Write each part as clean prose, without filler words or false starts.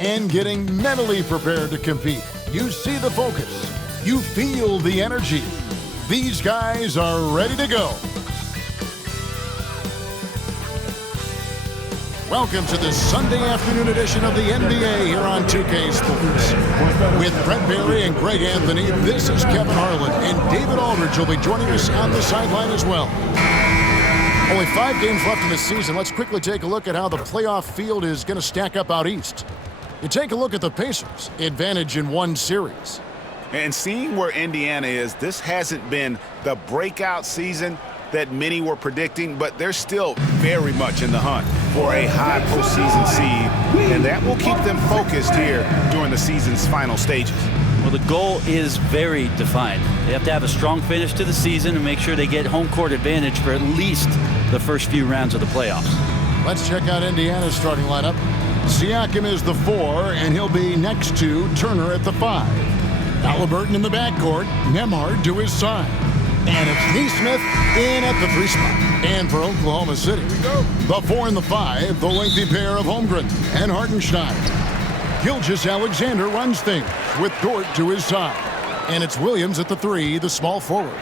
and getting mentally prepared to compete. You see the focus. You feel the energy. These guys are ready to go. Welcome to the Sunday afternoon edition of the NBA here on 2K Sports. With Brent Barry and Greg Anthony, this is Kevin Harlan, and David Aldridge will be joining us on the sideline as well. Only 5 games left in the season. Let's quickly take a look at how the playoff field is going to stack up out east. You take a look at the Pacers, advantage in 1 series. And seeing where Indiana is, this hasn't been the breakout season that many were predicting, but they're still very much in the hunt for a high postseason seed, and that will keep them focused here during the season's final stages. Well, the goal is very defined. They have to have a strong finish to the season and make sure they get home court advantage for at least the first few rounds of the playoffs. Let's check out Indiana's starting lineup. Siakam is the 4, and he'll be next to Turner at the 5. Halliburton in the backcourt, Nembhard to his side. And it's Nesmith in at the 3 spot. And for Oklahoma City, the 4 and the 5, the lengthy pair of Holmgren and Hartenstein. Gilgeous-Alexander runs things with Dort to his side. And it's Williams at the 3, the small forward.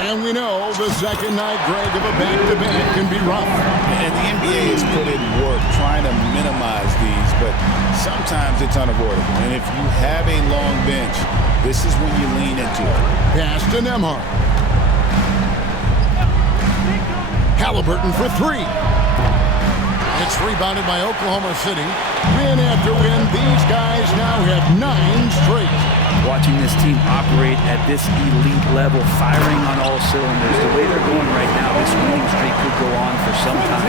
And we know the second night, Greg, of a back-to-back can be rough. And the NBA has put in work trying to minimize these, but sometimes it's unavoidable. And if you have a long bench, this is when you lean into it. Pass to Nembhard. Halliburton for 3. It's rebounded by Oklahoma City. Win after win, these guys now have 9 straight. Watching this team operate at this elite level, firing on all cylinders, the way they're going right now, this winning streak could go on for some time.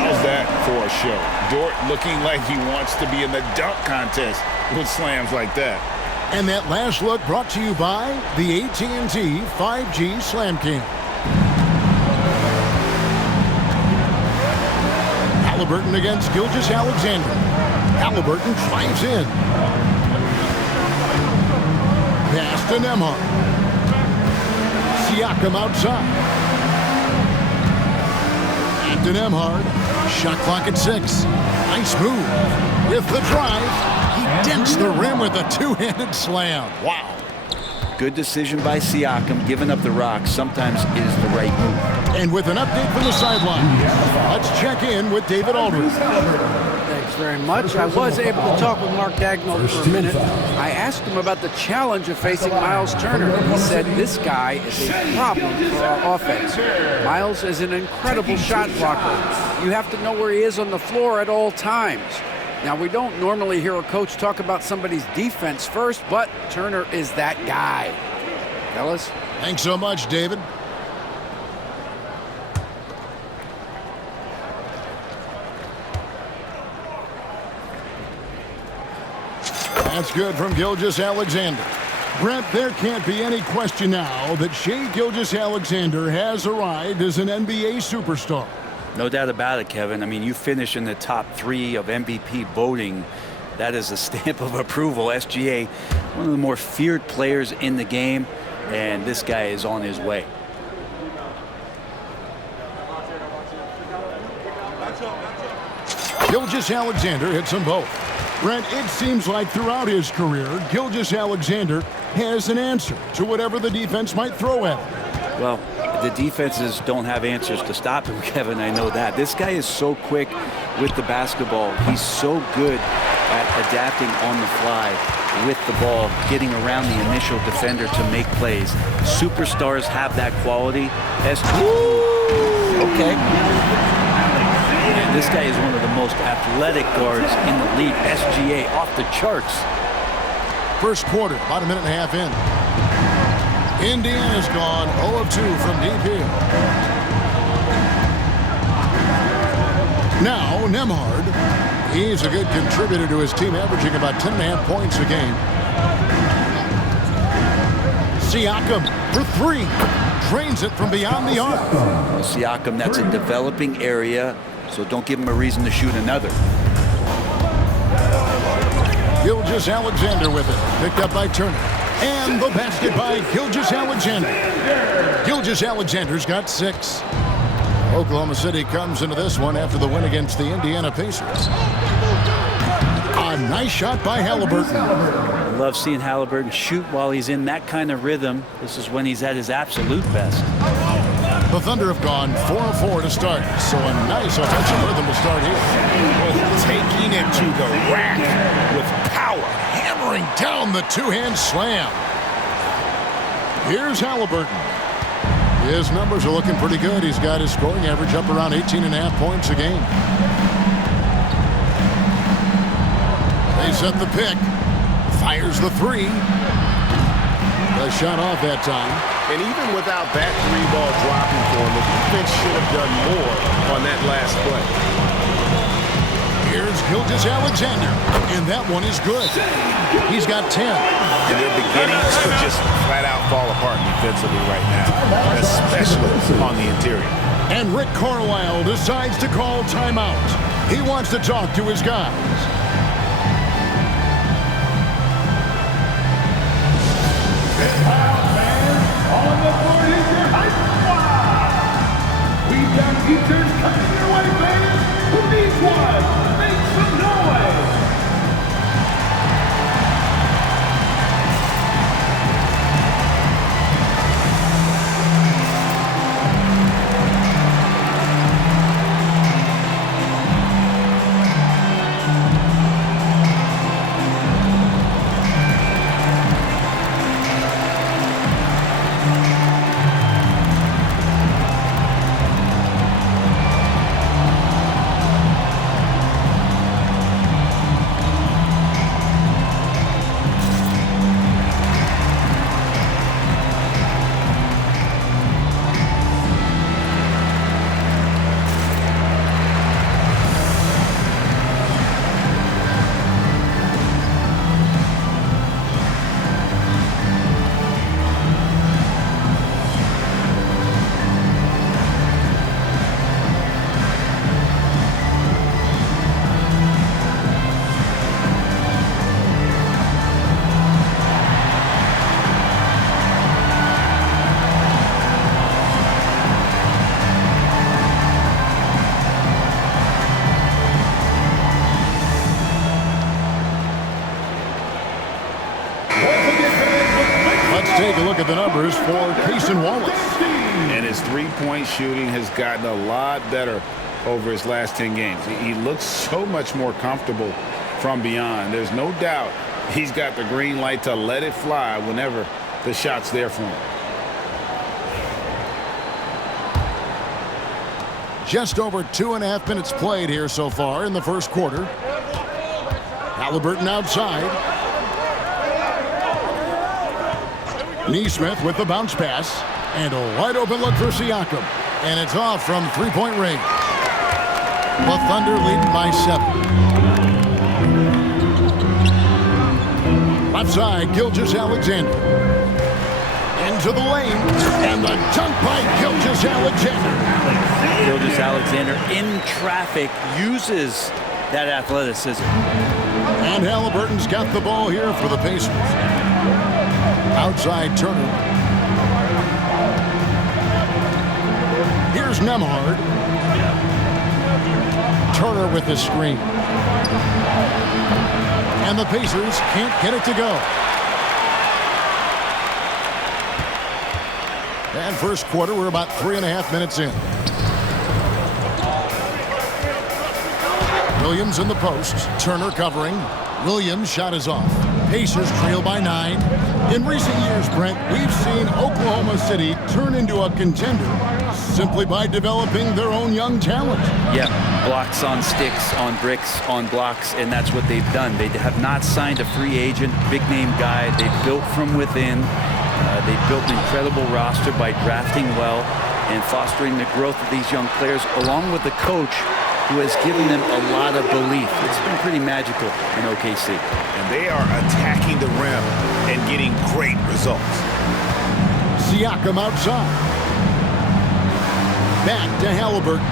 How's that for a show? Dort looking like he wants to be in the dunk contest with slams like that. And that last look brought to you by the AT&T 5G Slam Cam. Halliburton against Gilgeous-Alexander. Halliburton drives in. Pass to Nembhard. Siakam outside. Back to Nembhard. Shot clock at 6. Nice move. With the drive, he dents the rim with a 2-handed slam. Wow. Good decision by Siakam. Giving up the rock sometimes is the right move. And with an update from the sideline, let's check in with David Aldridge. Thanks very much. I was able to talk with Mark Dagnall for a minute. I asked him about the challenge of facing Miles Turner. He said this guy is a problem for our offense. Miles is an incredible shot blocker. You have to know where he is on the floor at all times. Now, we don't normally hear a coach talk about somebody's defense first, but Turner is that guy. Fellas? Thanks so much, David. That's good from Gilgeous-Alexander. Brent, there can't be any question now that Shai Gilgeous-Alexander has arrived as an NBA superstar. No doubt about it, Kevin. I mean, you finish in the top 3 of MVP voting. That is a stamp of approval. SGA, one of the more feared players in the game, and this guy is on his way. Gilgeous-Alexander hits them both. Brent, it seems like throughout his career, Gilgeous-Alexander has an answer to whatever the defense might throw at him. Well, the defenses don't have answers to stop him, Kevin. I know that. This guy is so quick with the basketball. He's so good at adapting on the fly with the ball, getting around the initial defender to make plays. Superstars have that quality. Okay. And this guy is one of the most athletic guards in the league. SGA off the charts. First quarter, about a minute and a half in. Indiana's gone 0 of 2 from deep here. Now, Nembhard. He's a good contributor to his team, averaging about 10.5 points a game. Siakam for 3. Drains it from beyond the arc. Well, Siakam, that's a developing area, so don't give him a reason to shoot another. Gilgeous-Alexander with it. Picked up by Turner. And the basket by Gilgeous-Alexander. Gilgeous-Alexander's got 6. Oklahoma City comes into this one after the win against the Indiana Pacers. A nice shot by Halliburton. I love seeing Halliburton shoot while he's in that kind of rhythm. This is when he's at his absolute best. The Thunder have gone 4 of 4 to start, so a nice offensive rhythm to start here. Well, taking it to the rack with power. Hammering down the two-hand slam. Here's Halliburton. His numbers are looking pretty good. He's got his scoring average up around 18.5 points a game. They set the pick. Fires the three. The shot off that time. And even without that three-ball dropping for him, the defense should have done more on that last play. Here's Gilgeous-Alexander, and that one is good. He's got 10. And they're beginning to just flat-out fall apart defensively right now, especially on the interior. And Rick Carlisle decides to call timeout. He wants to talk to his guys. On the board is your high squad. We've got teachers coming your way, fans. Who needs one? Make some noise. Take a look at the numbers for Payson Wallace. And his three-point shooting has gotten a lot better over his last 10 games. He looks so much more comfortable from beyond. There's no doubt he's got the green light to let it fly whenever the shot's there for him. Just over 2.5 minutes played here so far in the first quarter. Halliburton outside. Nesmith with the bounce pass. And a wide open look for Siakam. And it's off from three-point range. The Thunder lead by 7. Left side, Gilgeous-Alexander. Into the lane. And the dunk by Gilgeous-Alexander. Gilgeous-Alexander in traffic uses that athleticism. And Halliburton's got the ball here for the Pacers. Outside Turner. Here's Nemhard. Turner with the screen. And the Pacers can't get it to go. And first quarter, we're about 3.5 minutes in. Williams in the post. Turner covering. Williams' shot is off. Pacers trail by 9. In recent years, Brent, we've seen Oklahoma City turn into a contender simply by developing their own young talent. Yeah, blocks on sticks, on bricks, on blocks, and that's what they've done. They have not signed a free agent, big-name guy. They built from within. They built an incredible roster by drafting well and fostering the growth of these young players, along with the coach who has given them a lot of belief. It's been pretty magical in OKC. And they are attacking the rim and getting great results. Siakam outside. Back to Halliburton.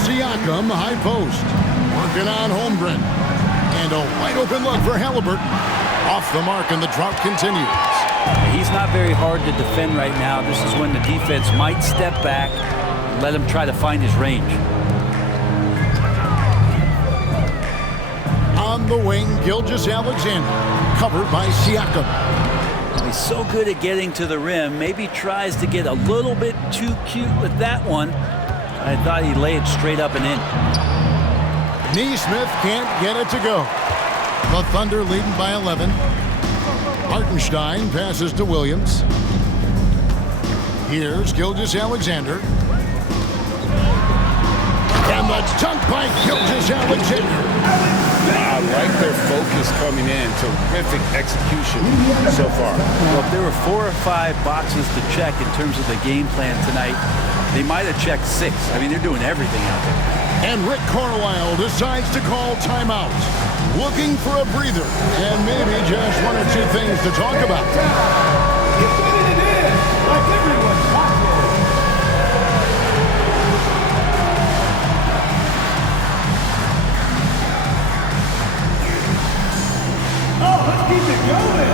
Siakam, high post. Working on Holmgren. And a wide open look for Halliburton. Off the mark, and the drought continues. He's not very hard to defend right now. This is when the defense might step back and let him try to find his range. the wing, Gilgeous-Alexander, covered by Siakam. He's so good at getting to the rim. Maybe tries to get a little bit too cute with that one. I thought he laid it straight up and in. Nesmith can't get it to go. The Thunder leading by 11. Hartenstein passes to Williams. Here's Gilgeous-Alexander. And the dunk by Gilgeous-Alexander. I like their focus coming in. Terrific execution so far. Well, if there were 4 or 5 boxes to check in terms of the game plan tonight, they might have checked 6. I mean, they're doing everything out there. And Rick Carlisle decides to call timeout. Looking for a breather. And maybe just 1 or 2 things to talk about. He's putting it in like everyone's watching. Oh, let's keep it going.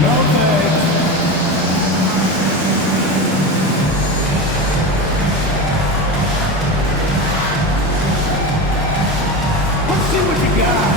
No thanks. Let's see what you got.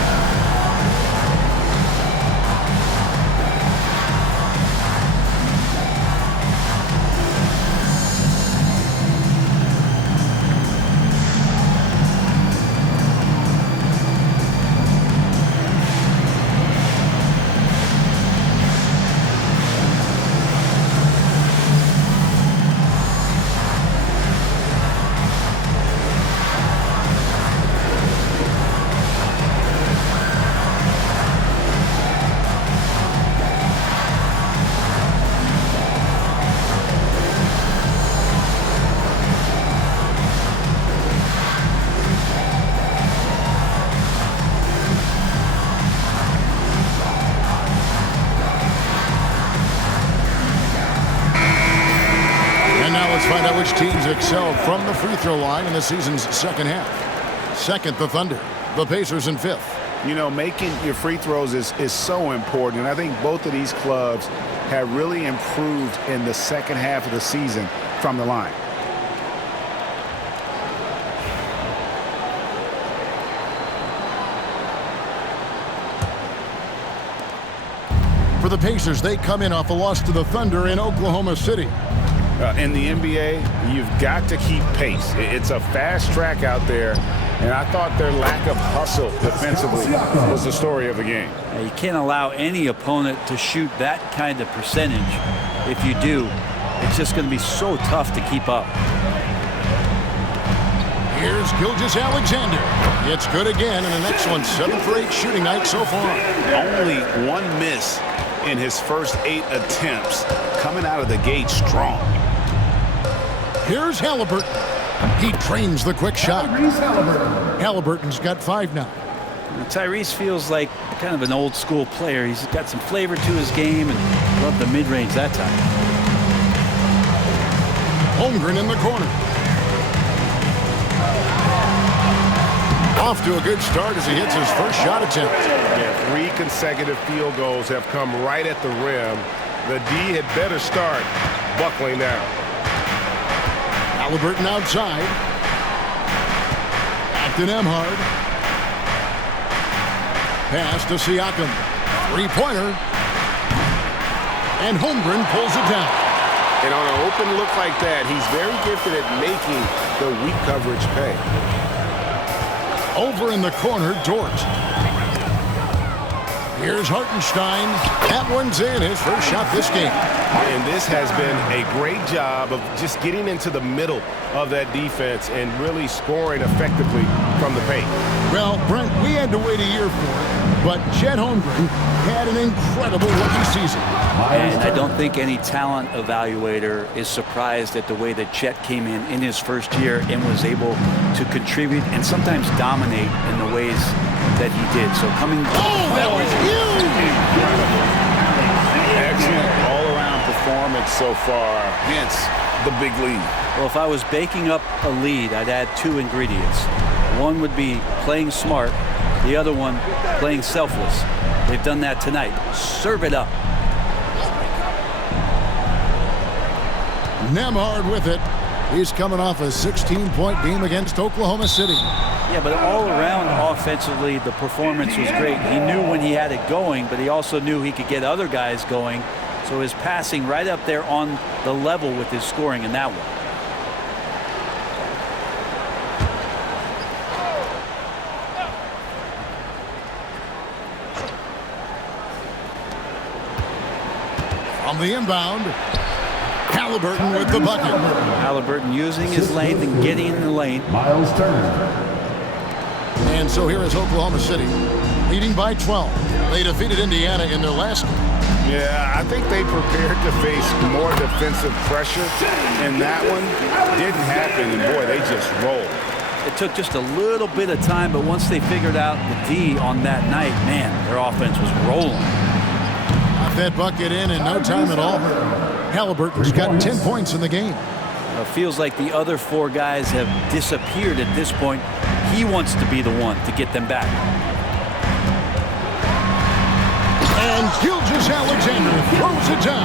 Find out which teams excelled from the free throw line in the season's second half. Second, the Thunder. The Pacers in 5th. You know, making your free throws is so important. And I think both of these clubs have really improved in the second half of the season from the line. For the Pacers, they come in off a loss to the Thunder in Oklahoma City. In the NBA, you've got to keep pace. It's a fast track out there, and I thought their lack of hustle defensively was the story of the game. You can't allow any opponent to shoot that kind of percentage. If you do, it's just going to be so tough to keep up. Here's Gilgeous-Alexander. It's good again, and an excellent 7 for 8 shooting night so far. Only 1 miss in his first 8 attempts, coming out of the gate strong. Here's Halliburton. He trains the quick shot. Halliburton's got 5 now. Tyrese feels like kind of an old school player. He's got some flavor to his game and loved the mid-range that time. Holmgren in the corner. Off to a good start as he hits his first shot attempt. Yeah, 3 consecutive field goals have come right at the rim. The D had better start buckling down. Halliburton outside. Back to Nembhard. Pass to Siakam. 3-pointer. And Holmgren pulls it down. And on an open look like that, he's very gifted at making the weak coverage pay. Over in the corner, Dort. Here's Hartenstein. That one's in, his first shot this game. And this has been a great job of just getting into the middle of that defense and really scoring effectively from the paint. Well, Brent, we had to wait a year for it, but Chet Holmgren had an incredible rookie season. And I don't think any talent evaluator is surprised at the way that Chet came in his first year and was able to contribute and sometimes dominate in the ways that he did. So coming... Oh, that was huge! Excellent all-around performance so far, hence the big lead. Well, if I was baking up a lead, I'd add 2 ingredients. One would be playing smart, the other one playing selfless. They've done that tonight. Serve it up. Nemhard with it. He's coming off a 16-point game against Oklahoma City. Yeah, but all around offensively, the performance was great. He knew when he had it going, but he also knew he could get other guys going. So his passing right up there on the level with his scoring in that one. On the inbound, Halliburton with the bucket. Halliburton using his length and getting in the lane. Miles Turner. And so here is Oklahoma City, leading by 12. They defeated Indiana in their last game. Yeah, I think they prepared to face more defensive pressure, and that one didn't happen, and boy, they just rolled. It took just a little bit of time, but once they figured out the D on that night, man, their offense was rolling. Got that bucket in no time at all. Halliburton's got 10 points in the game. It feels like the other four guys have disappeared at this point. He wants to be the one to get them back. And Gilgeous-Alexander throws it down.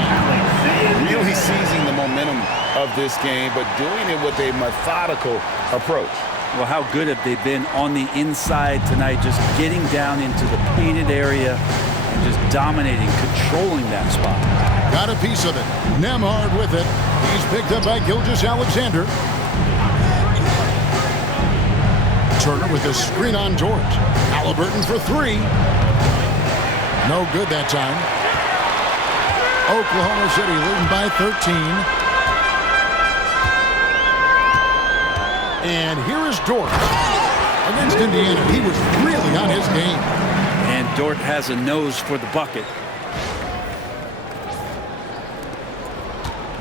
Really seizing the momentum of this game, but doing it with a methodical approach. Well, how good have they been on the inside tonight, just getting down into the painted area and just dominating, controlling that spot. Got a piece of it. Nemhard with it. He's picked up by Gilgeous-Alexander. Turner with a screen on George. Halliburton for three. No good that time. Oklahoma City leading by 13. And here is Dort. Against Indiana, he was really on his game. And Dort has a nose for the bucket.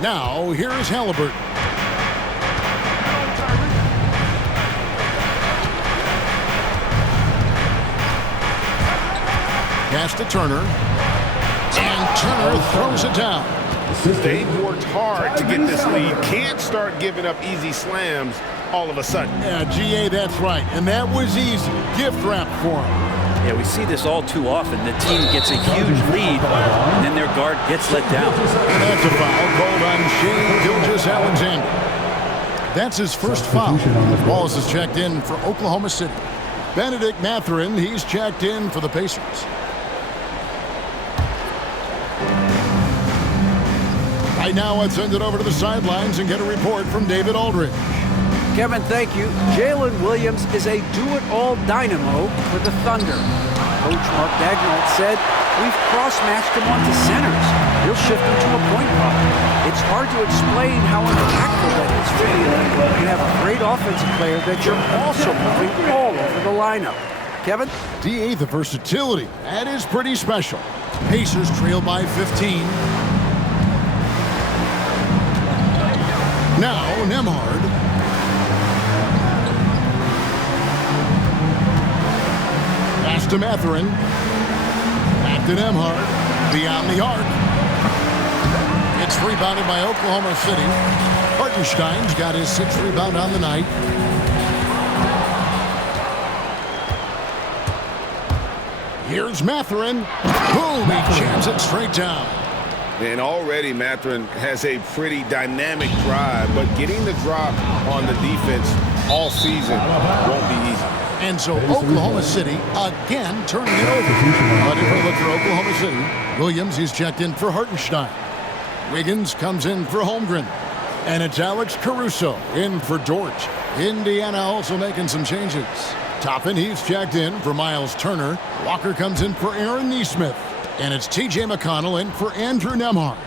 Now, here is Halliburton. Pass to Turner. And Turner throws it down. They've worked hard to get this lead. Can't start giving up easy slams all of a sudden. Yeah, GA, that's right. And that was easy. Gift wrap for him. Yeah, we see this all too often. The team gets a huge lead, and then their guard gets let down. And that's a foul called on Shane Gilgeous-Alexander. That's his first foul. Wallace is checked in for Oklahoma City. Benedict Mathurin, he's checked in for the Pacers. Right now, let's send it over to the sidelines and get a report from David Aldridge. Kevin, thank you. Jalen Williams is a do-it-all dynamo for the Thunder. Coach Mark Daigneault said, we've cross-matched him onto centers. He'll shift him to a point guard. It's hard to explain how impactful that is for you. You have a great offensive player that you're also moving all over the lineup. Kevin? DA, the versatility. That is pretty special. Pacers trail by 15. Now, Nemhard. Pass to Mathurin. Back to Nemhard. Beyond the arc. It's rebounded by Oklahoma City. Hartenstein's got his 6th rebound on the night. Here's Mathurin. Boom, he jams it straight down. And already Mathurin has a pretty dynamic drive, but getting the drop on the defense all season won't be easy. And so Oklahoma City again turning it over. A different look for Oklahoma City. Williams is checked in for Hartenstein. Wiggins comes in for Holmgren. And it's Alex Caruso in for Dort. Indiana also making some changes. Toppin, he's checked in for Miles Turner. Walker comes in for Aaron Nesmith. And it's T.J. McConnell in for Andrew Nemhard.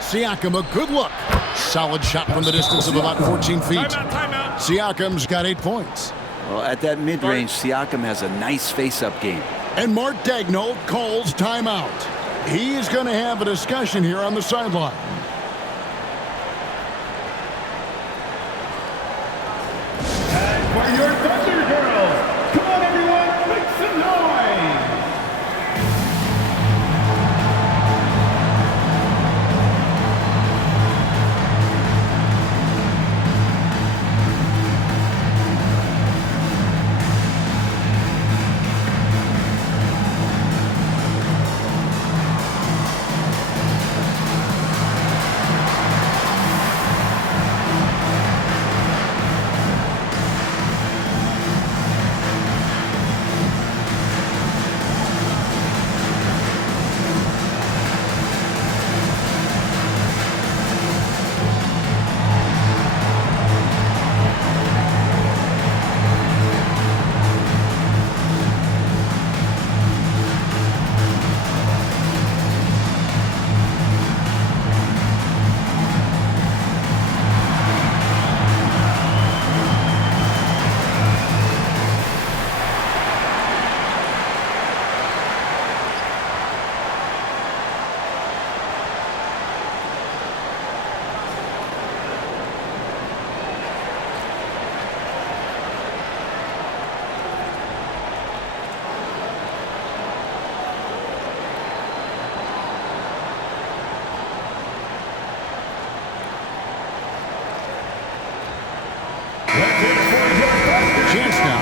Siakam, a good look. Solid shot from the distance of about 14 feet. Timeout. Siakam's got 8 points. Well, at that mid-range, Siakam has a nice face-up game. And Mark Daigneault calls timeout. He is going to have a discussion here on the sideline. And for your Thunder girls, come on everyone, make some noise!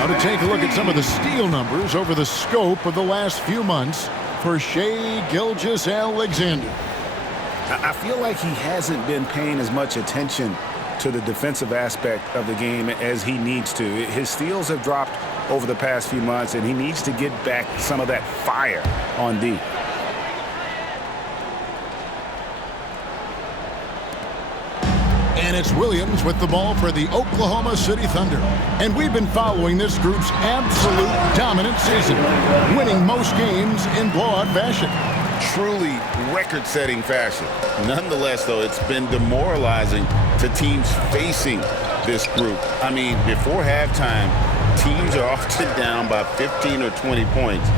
Now to take a look at some of the steal numbers over the scope of the last few months for Shai Gilgeous-Alexander. I feel like he hasn't been paying as much attention to the defensive aspect of the game as he needs to. His steals have dropped over the past few months, and he needs to get back some of that fire on D. And it's Williams with the ball for the Oklahoma City Thunder. And we've been following this group's absolute dominant season, winning most games in blowout fashion. Truly record-setting fashion. Nonetheless, though, it's been demoralizing to teams facing this group. I mean, before halftime, teams are often down by 15 or 20 points.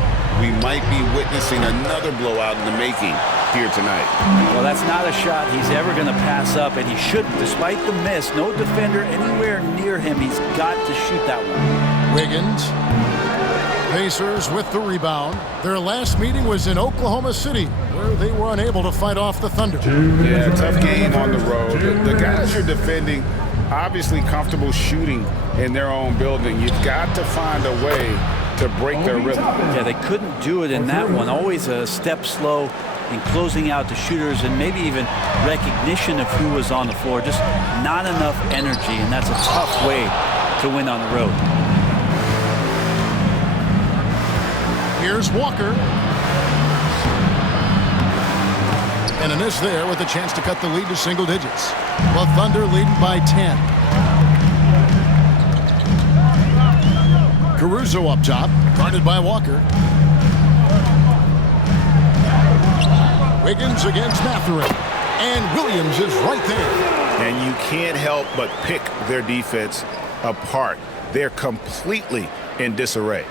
We might be witnessing another blowout in the making here tonight. Well, that's not a shot he's ever going to pass up, and he shouldn't. Despite the miss, no defender anywhere near him. He's got to shoot that one. Wiggins. Pacers with the rebound. Their last meeting was in Oklahoma City, where they were unable to fight off the Thunder. Yeah, tough game on the road. The guys you're defending, obviously comfortable shooting in their own building. You've got to find a way to break their rhythm. Yeah, they couldn't do it in that one. Always a step slow in closing out the shooters and maybe even recognition of who was on the floor. Just not enough energy, and that's a tough way to win on the road. Here's Walker. And a miss there with a chance to cut the lead to single digits. The Thunder leading by 10. Caruso up top, guarded by Walker. Wiggins against Mathurin. And Williams is right there. And you can't help but pick their defense apart. They're completely in disarray.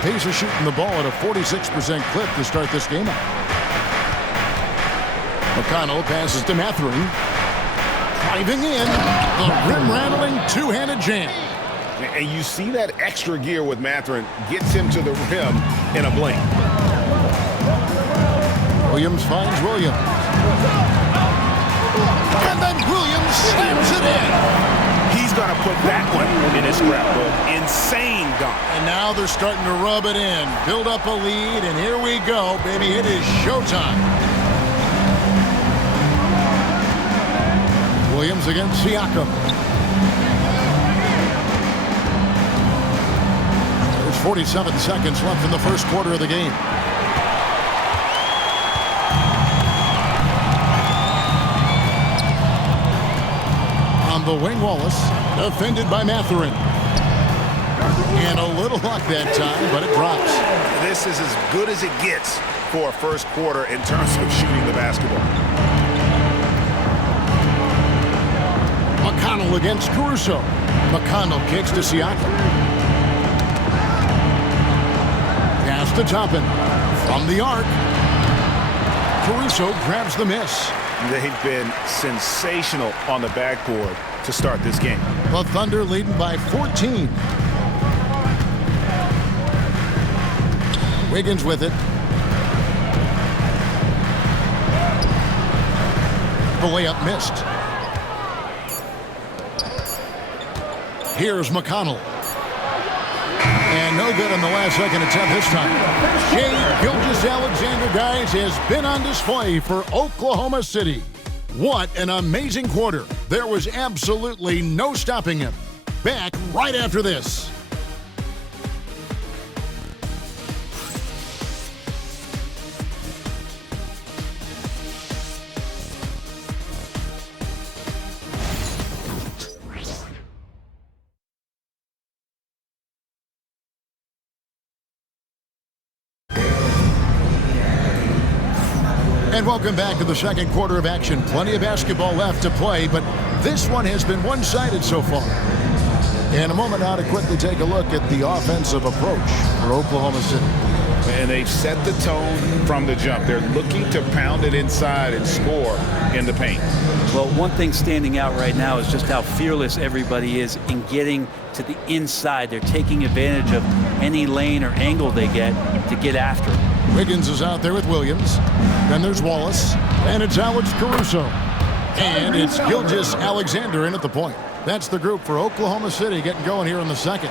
Pacers shooting the ball at a 46% clip to start this game out. McConnell passes to Mathurin. Driving in, the rim-rattling two-handed jam. And you see that extra gear with Mathurin gets him to the rim in a blink. Williams finds Williams. And then Williams slams it in. He's going to put that one in his scrapbook. Insane dunk. And now they're starting to rub it in. Build up a lead, and here we go, baby. It is showtime. Williams against Siakam. There's 47 seconds left in the first quarter of the game. On the wing, Wallace, defended by Mathurin. And a little luck that time, but it drops. This is as good as it gets for a first quarter in terms of shooting the basketball. McConnell against Caruso. McConnell kicks to Siakam. Pass to Toppin. From the arc. Caruso grabs the miss. They've been sensational on the backboard to start this game. The Thunder leading by 14. Wiggins with it. The layup missed. Here's McConnell. And no good on the last second attempt this time. Shai Gilgeous-Alexander, guys, has been on display for Oklahoma City. What an amazing quarter. There was absolutely no stopping him. Back right after this. And welcome back to the second quarter of action. Plenty of basketball left to play, but this one has been one-sided so far. In a moment now to quickly take a look at the offensive approach for Oklahoma City. And they've set the tone from the jump. They're looking to pound it inside and score in the paint. Well, one thing standing out right now is just how fearless everybody is in getting to the inside. They're taking advantage of any lane or angle they get to get after it. Wiggins is out there with Williams. Then there's Wallace. And it's Alex Caruso. And it's Gilgeous Alexander in at the point. That's the group for Oklahoma City getting going here in the second.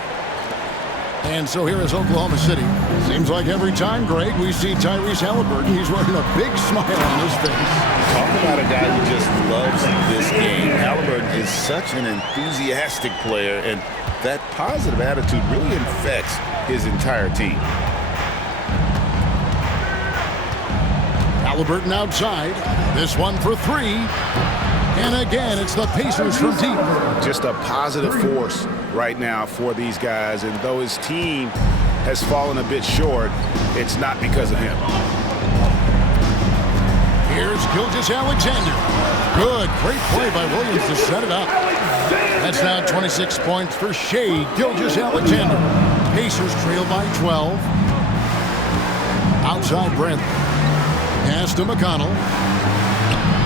And so here is Oklahoma City. Seems like every time, Greg, we see Tyrese Halliburton, he's wearing a big smile on his face. Talk about a guy who just loves this game. Halliburton is such an enthusiastic player, and that positive attitude really infects his entire team. Halliburton outside. This one for three. And again, it's the Pacers from deep. Just a positive force right now for these guys. And though his team has fallen a bit short, it's not because of him. Here's Gilgeous Alexander. Good, great play by Williams to set it up. That's now 26 points for Shea Gilgeous Alexander. Pacers trail by 12. Outside Brent. Pass to McConnell.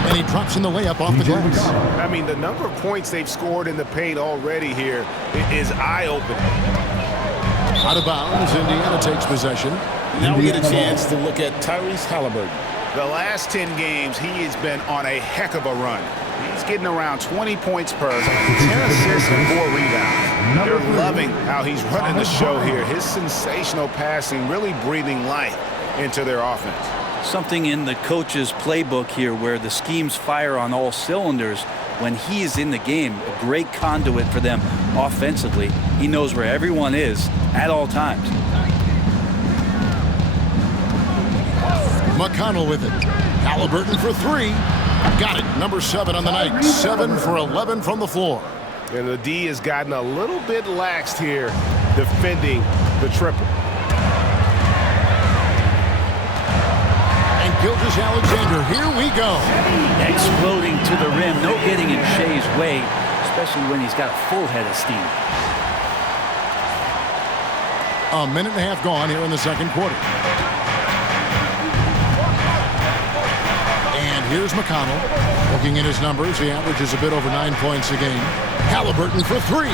And he drops in the layup off the glass. I mean, the number of points they've scored in the paint already here is eye-opening. Out of bounds, Indiana takes possession. Now we get a chance to look at Tyrese Halliburton. The last 10 games, he has been on a heck of a run. He's getting around 20 points per, 10 assists and 4 rebounds. They're loving how he's running the show here. His sensational passing really breathing life into their offense. Something in the coach's playbook here where the schemes fire on all cylinders. When he is in the game, a great conduit for them offensively. He knows where everyone is at all times. McConnell with it. Halliburton for three. Got it. Number 7 on the night. 7 for 11 from the floor. And the D has gotten a little bit laxed here defending the triple. Gilgeous Alexander, here we go. Exploding to the rim, no getting in Shea's way, especially when he's got a full head of steam. A minute and a half gone here in the second quarter. And here's McConnell. Looking at his numbers, he averages a bit over 9 points a game. Halliburton for three.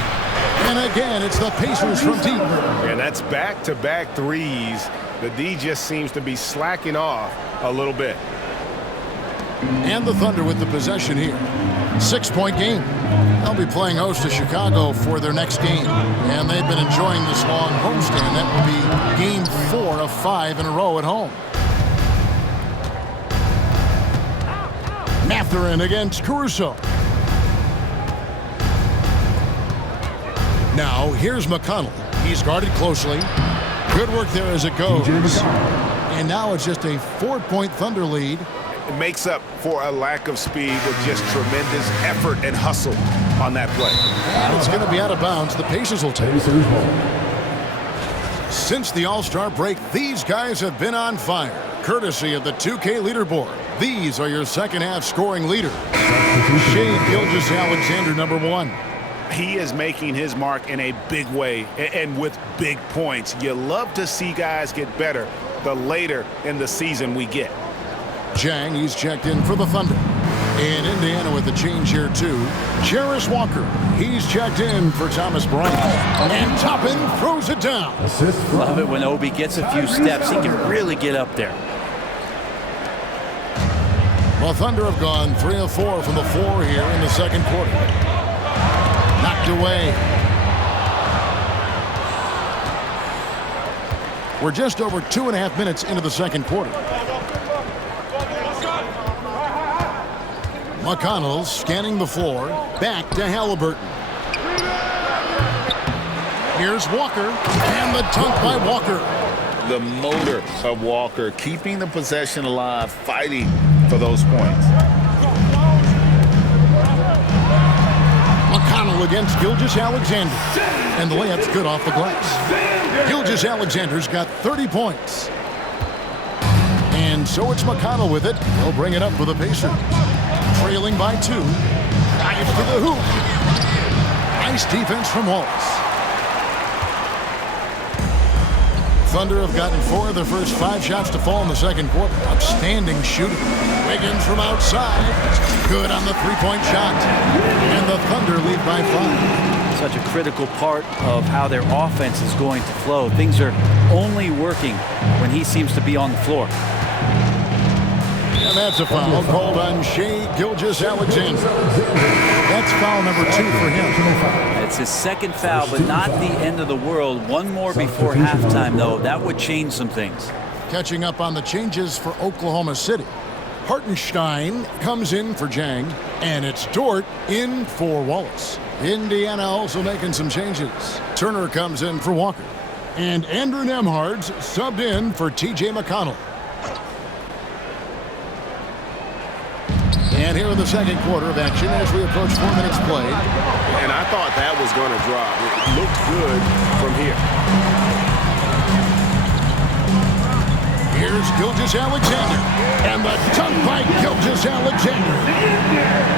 And again, it's the Pacers from deep. And that's back-to-back threes. The D just seems to be slacking off a little bit. And the Thunder with the possession here. 6-point game. They'll be playing host to Chicago for their next game. And they've been enjoying this long homestand. That will be game 4 of 5 in a row at home. Mathurin against Caruso. Now, here's McConnell. He's guarded closely. Good work there as it goes. And now it's just a 4-point Thunder lead. It makes up for a lack of speed with just tremendous effort and hustle on that play. And it's going to be out of bounds. The Pacers will take it. Since the All-Star break, these guys have been on fire. Courtesy of the 2K leaderboard. These are your second-half scoring leaders. Shea Gilgeous Alexander, number 1. He is making his mark in a big way and with big points. You love to see guys get better the later in the season we get. Jang, he's checked in for the Thunder. And Indiana with the change here, too. Jarris Walker, he's checked in for Thomas Bryant. And Toppin throws it down. Love it when Obi gets a few steps. He can really get up there. Well, Thunder have gone 3 of 4 from the floor here in the second quarter. Knocked away. We're just over 2.5 minutes into the second quarter. McConnell scanning the floor. Back to Halliburton. Here's Walker. And the dunk by Walker. The motor of Walker, keeping the possession alive, fighting for those points. McConnell against Gilgeous Alexander. And the layup's good off the glass. Gilgeous Alexander's got 30 points. And so it's McConnell with it. He'll bring it up for the Pacers. Trailing by 2. Drive to the hoop. Nice defense from Wallace. Thunder have gotten 4 of their first 5 shots to fall in the second quarter. Outstanding shooting. Wiggins from outside. Good on the 3-point shot. And the Thunder lead by 5. Such a critical part of how their offense is going to flow. Things are only working when he seems to be on the floor. And that's a foul called on Shea Gilgeous-Alexander. That's foul number 2 for him. It's his second foul, but not the end of the world. One more before halftime, though. That would change some things. Catching up on the changes for Oklahoma City. Hartenstein comes in for Jang, and it's Dort in for Wallace. Indiana also making some changes. Turner comes in for Walker. And Andrew Nembhard's subbed in for T.J. McConnell. And here in the second quarter of action as we approach 4 minutes played. And I thought that was going to drop. It looked good from here. Here's Gilgeous-Alexander. And the dunk by Gilgeous-Alexander.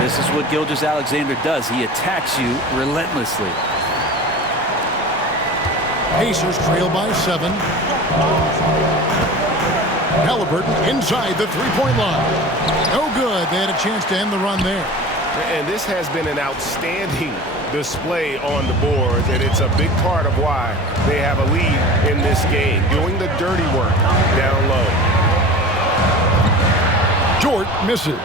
This is what Gilgeous-Alexander does. He attacks you relentlessly. Pacers trail by 7. Halliburton inside the three-point line. No good. They had a chance to end the run there. And this has been an outstanding display on the boards, and it's a big part of why they have a lead in this game, doing the dirty work down low. Dort misses.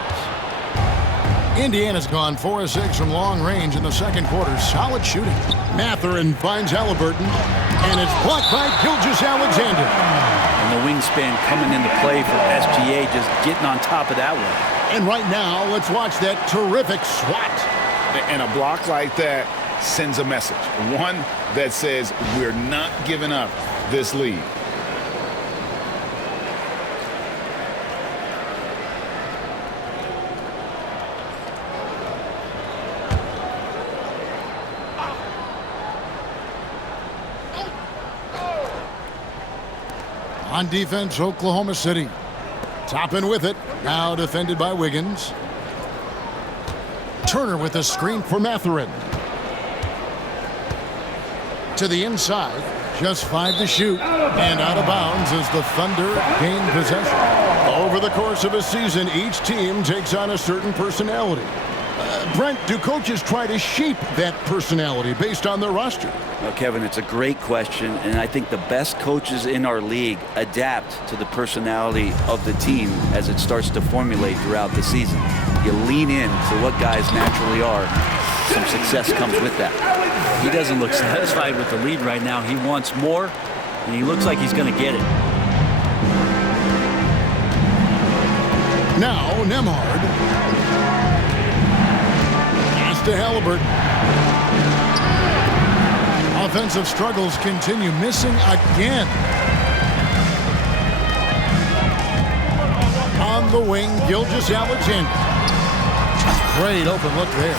Indiana's gone 4 of 6 from long range in the second quarter. Solid shooting. Mathurin finds Halliburton, and it's blocked by Gilgeous-Alexander. And the wingspan coming into play for SGA, just getting on top of that one. And right now, let's watch that terrific swat. And a block like that sends a message. One that says we're not giving up this lead. On defense, Oklahoma City. Toppin with it. Now defended by Wiggins. Turner with a screen for Mathurin. To the inside. Just 5 to shoot. And out of bounds as the Thunder gain possession. Over the course of a season, each team takes on a certain personality. Brent, do coaches try to shape that personality based on their roster? Well, Kevin, it's a great question, and I think the best coaches in our league adapt to the personality of the team as it starts to formulate throughout the season. You lean in to what guys naturally are. Some success comes with that. He doesn't look satisfied with the lead right now. He wants more, and he looks like he's going to get it. Now, Nembhard. Pass to Halliburton. Offensive struggles continue, missing again. On the wing, Gilgeous-Alexander. Great open look there.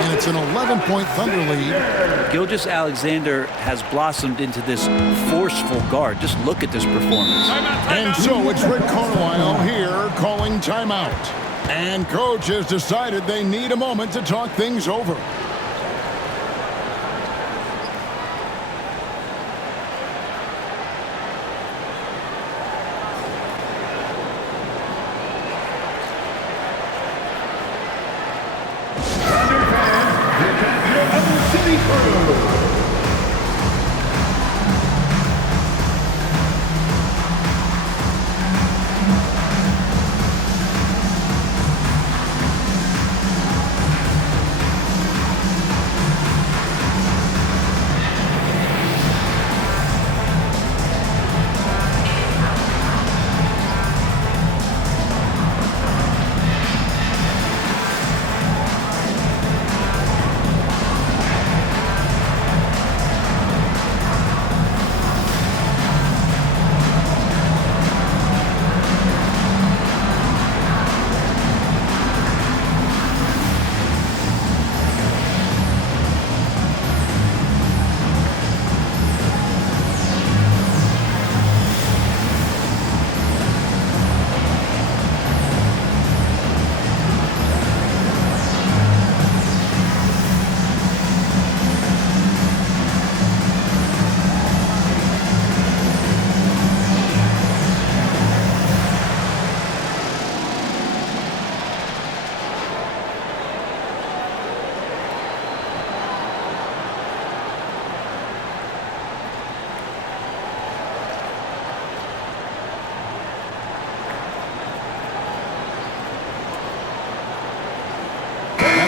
And it's an 11-point Thunder lead. Gilgeous-Alexander has blossomed into this forceful guard. Just look at this performance. And so it's Rick Carlisle here calling timeout. And coach has decided they need a moment to talk things over.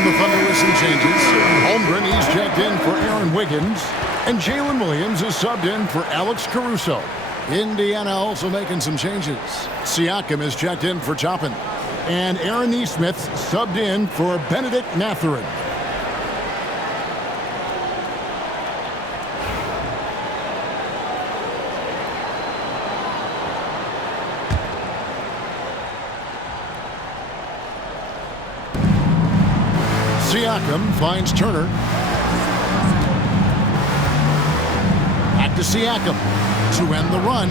And the Thunder with some changes. Holmgren, he's checked in for Aaron Wiggins. And Jalen Williams is subbed in for Alex Caruso. Indiana also making some changes. Siakam is checked in for Toppin. And Aaron Nesmith subbed in for Benedict Mathurin. Siakam finds Turner. Back to Siakam to end the run.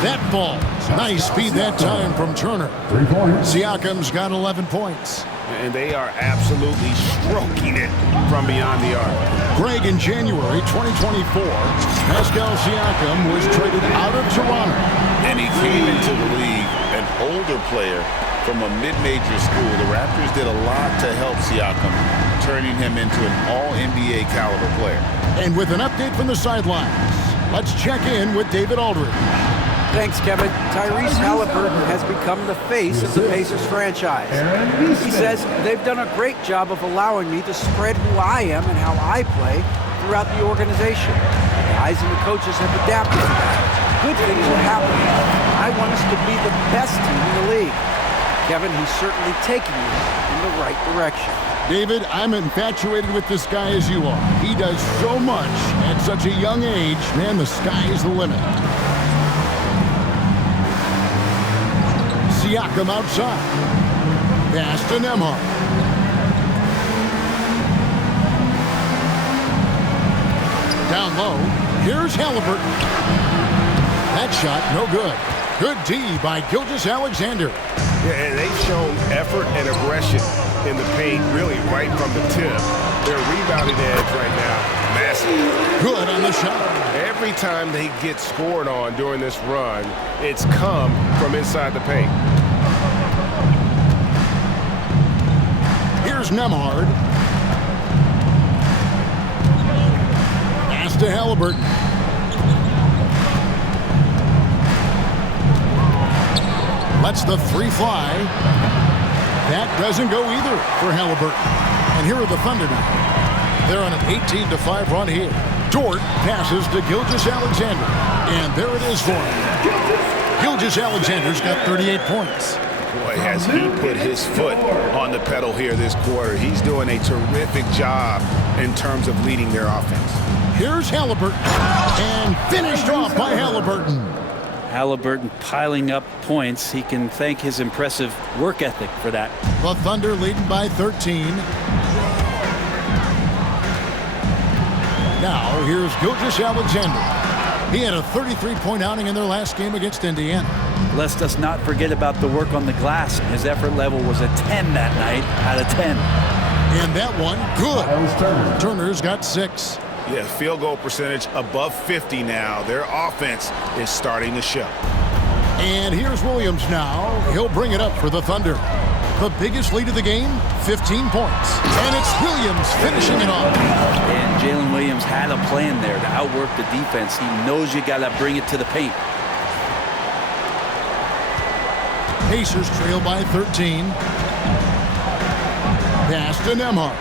That ball. Nice speed that time from Turner. 3 points. Siakam's got 11 points. And they are absolutely stroking it from beyond the arc. Greg, in January 2024, Pascal Siakam was traded out of Toronto. And he came into the league an older player from a mid-major school. The Raptors did a lot to help Siakam, turning him into an all-NBA caliber player. And with an update from the sidelines, let's check in with David Aldridge. Thanks, Kevin. Tyrese Halliburton has become the face of the Pacers franchise. He says they've done a great job of allowing me to spread who I am and how I play throughout the organization. The guys and the coaches have adapted to that. Good things are happening. I want us to be the best team in the league. Kevin, he's certainly taking you in the right direction. David, I'm infatuated with this guy as you are. He does so much at such a young age. Man, the sky is the limit. Siakam outside. Pass to Nembhard. Down low. Here's Halliburton. That shot, no good. Good D by Gilgeous-Alexander. Yeah, and they've shown effort and aggression in the paint, really right from the tip. Their rebounding edge right now, massive. Good on the shot. Every time they get scored on during this run, it's come from inside the paint. Here's Nembhard. Pass to Halliburton. Lets the three fly. That doesn't go either for Halliburton. And here are the Thunder now. They're on an 18-5 run here. Dort passes to Gilgeous-Alexander. And there it is for him. Gilgeous-Alexander's got 38 points. Boy, has he put his foot on the pedal here this quarter. He's doing a terrific job in terms of leading their offense. Here's Halliburton. And finished off by Halliburton. Halliburton piling up points. He can thank his impressive work ethic for that. The Thunder leading by 13. Now, here's Gilgeous-Alexander. He had a 33-point outing in their last game against Indiana. Let us not forget about the work on the glass. His effort level was a 10 that night out of 10. And that one, good. Turner's got 6. Yeah, field goal percentage above 50 now. Their offense is starting to show. And here's Williams now. He'll bring it up for the Thunder. The biggest lead of the game, 15 points. And it's Williams finishing it off. And Jalen Williams had a plan there to outwork the defense. He knows you got to bring it to the paint. Pacers trail by 13. Pass to Nembhard.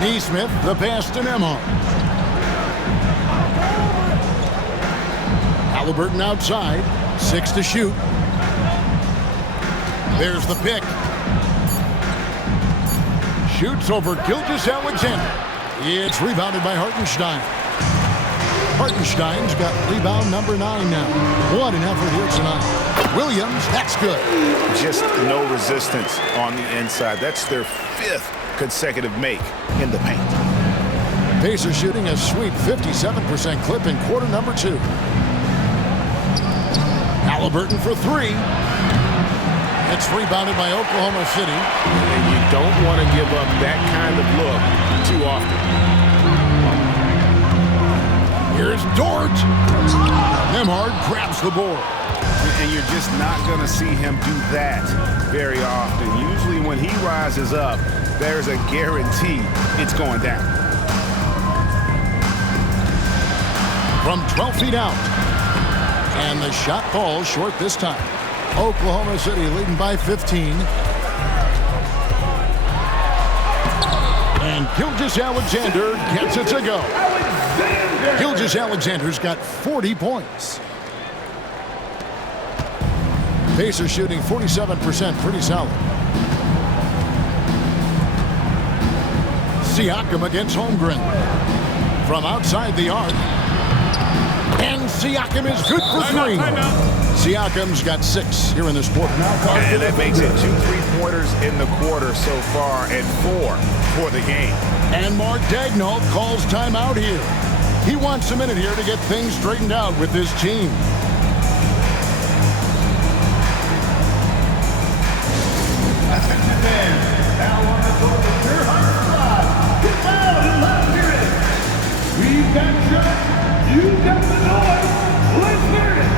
Nesmith, the pass to Nembhard. Halliburton outside, 6 to shoot. There's the pick. Shoots over Gilgeous-Alexander. It's rebounded by Hartenstein. Hartenstein's got rebound number 9 now. What an effort here tonight. Williams, that's good. Just no resistance on the inside. That's their 5th consecutive make in the paint. Pacers shooting a sweet 57% clip in quarter number 2. Halliburton for 3. It's rebounded by Oklahoma City. And you don't want to give up that kind of look too often. Here's Dort. Nembhard grabs the board. And you're just not going to see him do that very often. Usually when he rises up, there's a guarantee it's going down. From 12 feet out. And the shot falls short this time. Oklahoma City leading by 15. And Gilgeous-Alexander gets it to go. Gilgeous-Alexander's got 40 points. Pacers shooting 47%, pretty solid. Siakam against Holmgren. From outside the arc. And Siakam is good for three. Siakam's got 6 here in this quarter. And that makes it 2 3-pointers in the quarter so far and 4 for the game. And Mark Daigneault calls timeout here. He wants a minute here to get things straightened out with his team. Now on the court, your heart get loud and loud, hear it. We've got shots, you've got the noise, let's hear it.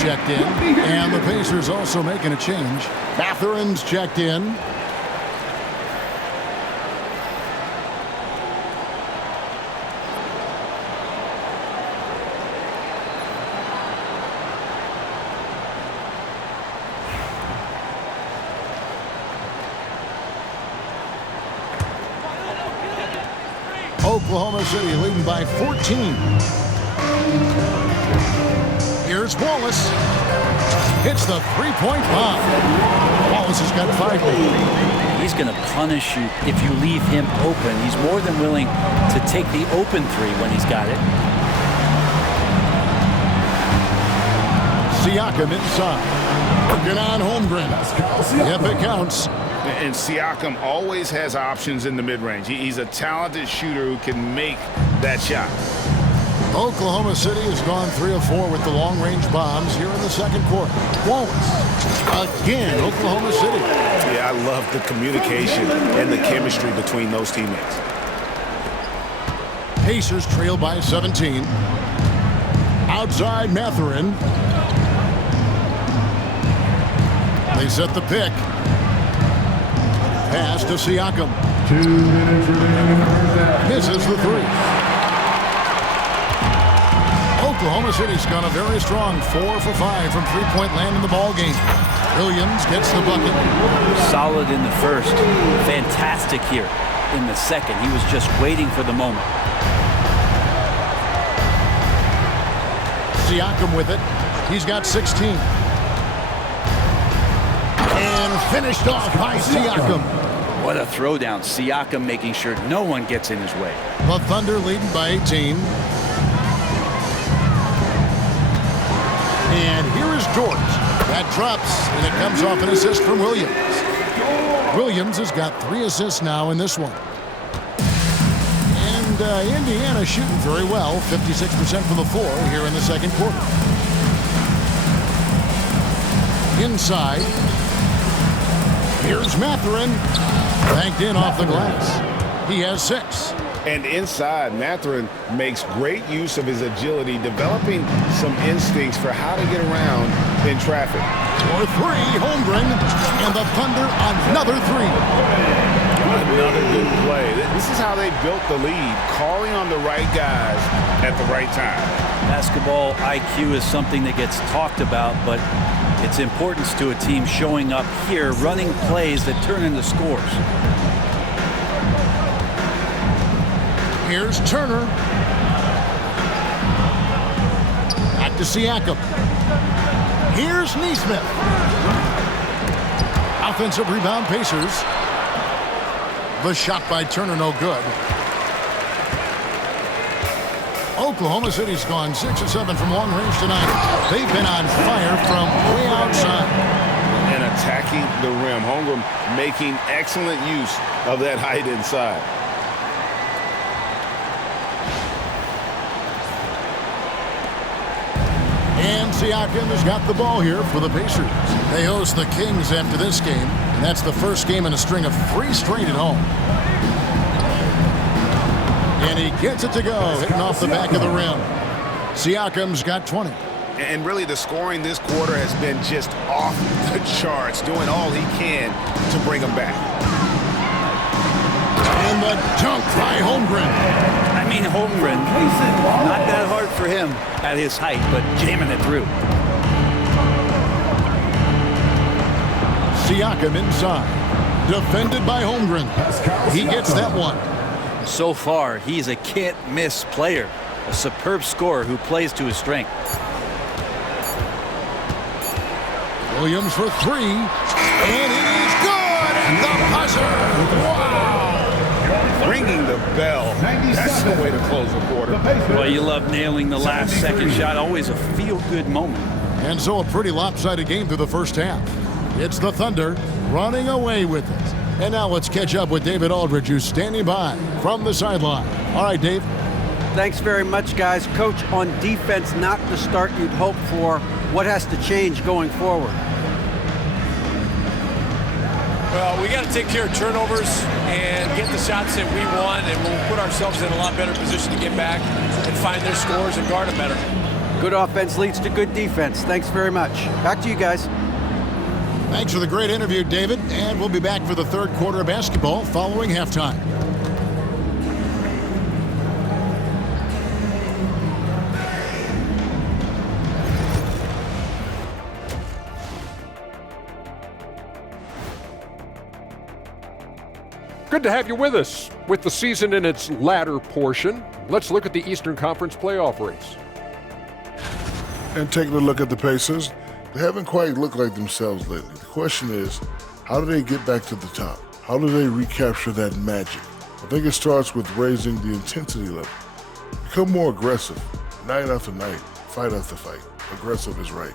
Checked in, and the Pacers also making a change. Matherin's checked in. Oklahoma City leading by 14. Here's Wallace. Hits the three-point bomb. Wallace has got 5 points. He's going to punish you if you leave him open. He's more than willing to take the open three when he's got it. Siakam inside. Working on Holmgren. Yep, it counts. And Siakam always has options in the mid-range. He's a talented shooter who can make that shot. Oklahoma City has gone 3 of 4 with the long-range bombs here in the second quarter. Wallace. Again, Oklahoma City. Yeah, I love the communication and the chemistry between those teammates. Pacers trail by 17. Outside Matherin. They set the pick. Pass to Siakam. 2 minutes remaining. Misses the three. Oklahoma City's gone a very strong 4 for 5 from three-point land in the ball game. Williams gets the bucket. Solid in the first. Fantastic here in the second. He was just waiting for the moment. Siakam with it. He's got 16. And finished off by Siakam. What a throwdown. Siakam making sure no one gets in his way. The Thunder leading by 18. And here is George. That drops, and it comes off an assist from Williams. Williams has got 3 assists now in this one. And Indiana shooting very well, 56% from the floor here in the second quarter. Inside. Here's Matherin. Banked in off the glass. He has 6. And inside, Matherin makes great use of his agility, developing some instincts for how to get around in traffic. For three, Holmgren, and the Thunder another three. Another good play. This is how they built the lead, calling on the right guys at the right time. Basketball IQ is something that gets talked about, but its importance to a team showing up here, running plays that turn into scores. Here's Turner. Back to Siakam. Here's Nesmith. Offensive rebound, Pacers. The shot by Turner, no good. Oklahoma City's gone 6 of 7 from long range tonight. They've been on fire from way outside. And attacking the rim. Holmgren making excellent use of that height inside. And Siakam has got the ball here for the Pacers. They host the Kings after this game, and that's the first game in a string of 3 straight at home. And he gets it to go, hitting off the back of the rim. Siakam's got 20. And really the scoring this quarter has been just off the charts, doing all he can to bring them back. And the dunk by Holmgren. I mean, Holmgren, not that hard for him at his height, but jamming it through. Siakam inside. Defended by Holmgren. He gets that one. So far, he's a can't-miss player. A superb scorer who plays to his strength. Williams for 3. And it is good! And the buzzer! Wow! Ringing the bell. That's the way to close the quarter. Well, you love nailing the last second shot. Always a feel-good moment. And so a pretty lopsided game through the first half. It's the Thunder running away with it. And now let's catch up with David Aldridge, who's standing by from the sideline. All right, Dave. Thanks very much, guys. Coach, on defense, not the start you'd hope for. What has to change going forward? Well, we got to take care of turnovers and get the shots that we want, and we'll put ourselves in a lot better position to get back and find their scores and guard them better. Good offense leads to good defense. Thanks very much. Back to you guys. Thanks for the great interview, David. And we'll be back for the third quarter of basketball following halftime. Good to have you with us. With the season in its latter portion, let's look at the Eastern Conference playoff race. And taking a look at the Pacers, they haven't quite looked like themselves lately. The question is, how do they get back to the top? How do they recapture that magic? I think it starts with raising the intensity level. Become more aggressive, night after night, fight after fight. Aggressive is right.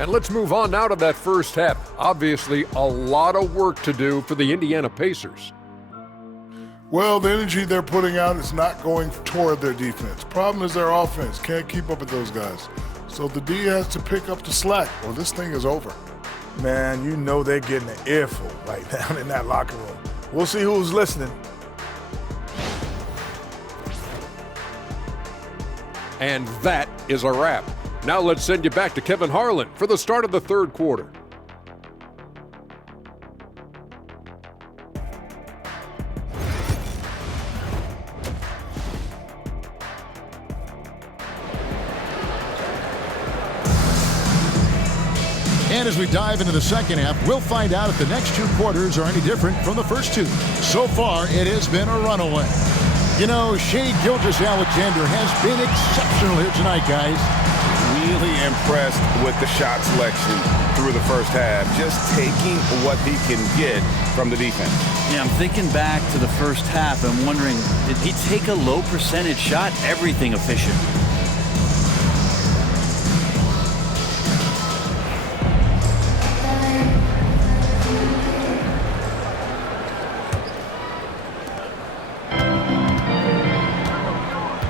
And let's move on now to that first half. Obviously, a lot of work to do for the Indiana Pacers. Well, the energy they're putting out is not going toward their defense. Problem is their offense can't keep up with those guys. So the D has to pick up the slack or this thing is over. Man, you know they're getting an earful right down in that locker room. We'll see who's listening. And that is a wrap. Now let's send you back to Kevin Harlan for the start of the third quarter. And as we dive into the second half, we'll find out if the next 2 quarters are any different from the first 2. So far, it has been a runaway. You know, Shai Gilgeous-Alexander has been exceptional here tonight, guys. Really impressed with the shot selection through the first half, just taking what he can get from the defense. Yeah, I'm thinking back to the first half. I'm wondering, did he take a low percentage shot? Everything efficient.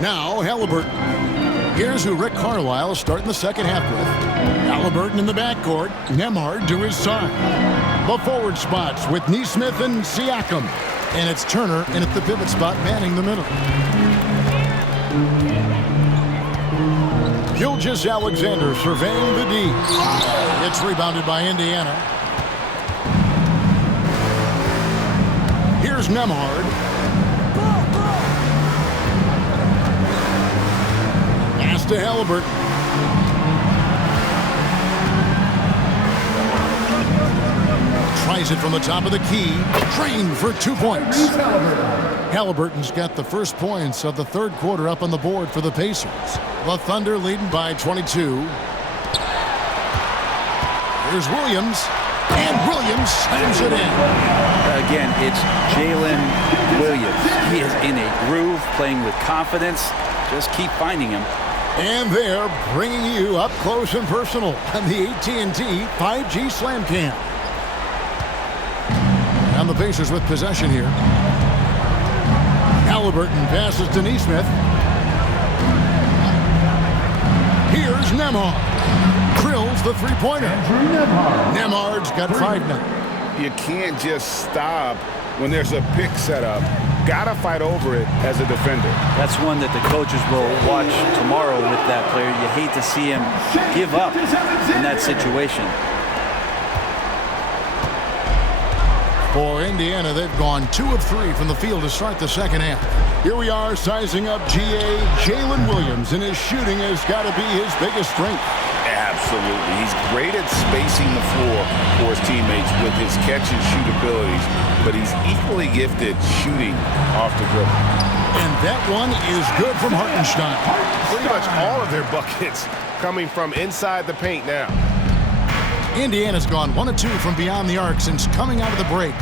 Now, Halliburton. Here's who Rick Carlisle is starting the second half with. Halliburton in the backcourt, Nembhard to his side. The forward spots with Nesmith and Siakam. And it's Turner in at the pivot spot, manning the middle. Gilgeous-Alexander surveying the D. It's rebounded by Indiana. Here's Nemhard. Pass to Halliburton. Tries it from the top of the key. Drained for 2 points. Halliburton's got the first points of the third quarter up on the board for the Pacers. The Thunder leading by 22. Here's Williams. And Williams slams it in. Again, it's Jalen Williams. He is in a groove, playing with confidence. Just keep finding him. And they're bringing you up close and personal on the AT&T 5G Slam Cam. And the Pacers with possession here. Halliburton passes to Nesmith. Here's Nemhard. Drills the three-pointer. Nemhard's got 5 now. You can't just stop when there's a pick set up. Gotta fight over it as a defender. That's one that the coaches will watch tomorrow with that player. You hate to see him give up in that situation. For Indiana, they've gone 2 of 3 from the field to start the second half. Here we are sizing up GA Jalen Williams, and his shooting has got to be his biggest strength. Absolutely. He's great at spacing the floor for his teammates with his catch-and-shoot abilities, but he's equally gifted shooting off the dribble. And that one is good from Hartenstein. Pretty much all of their buckets coming from inside the paint now. Indiana's gone 1 of 2 from beyond the arc since coming out of the break.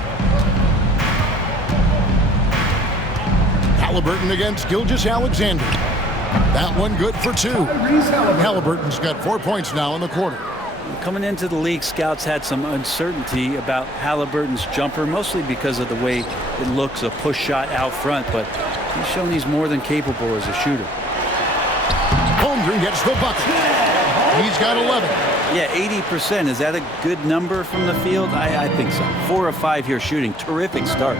Halliburton against Gilgeous-Alexander. That one good for 2. Halliburton's got 4 points now in the quarter. Coming into the league, scouts had some uncertainty about Halliburton's jumper, mostly because of the way it looks, a push shot out front, but he's shown he's more than capable as a shooter. Holmgren gets the bucket. He's got 11. Yeah, 80%. Is that a good number from the field? I think so. 4 of 5 here shooting. Terrific start.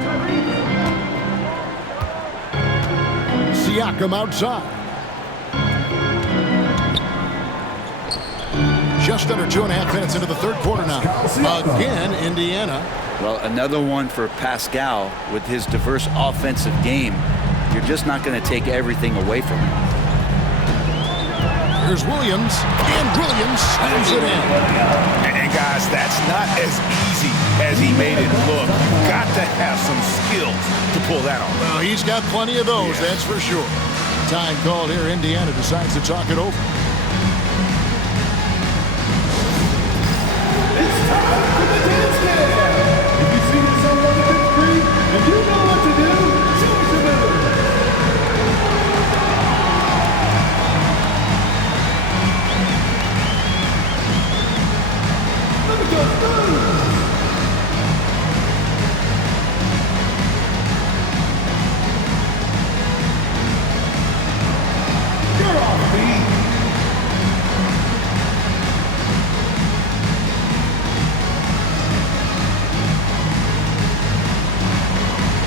Siakam outside. Just under 2.5 minutes into the third quarter now. Again, Indiana. Well, another one for Pascal with his diverse offensive game. You're just not going to take everything away from him. Here's Williams, and Williams slams it in. And guys, that's not as easy as he made it look. Got to have some skills to pull that off. Well, he's got plenty of those, that's for sure. Time called here. Indiana decides to talk it over. It's time for the dance cam. If you see this on one of the screen and you know what to do, choose the move. Look at those moves. You're off beat.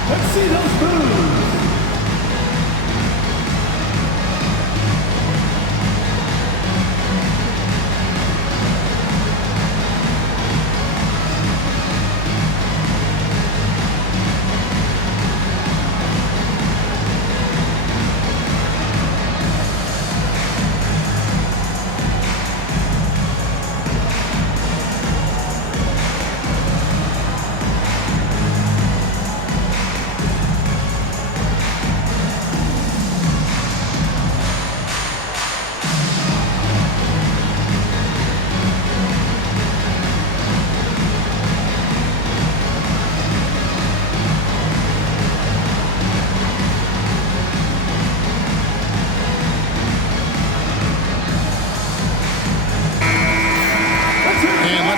Let's see those moves.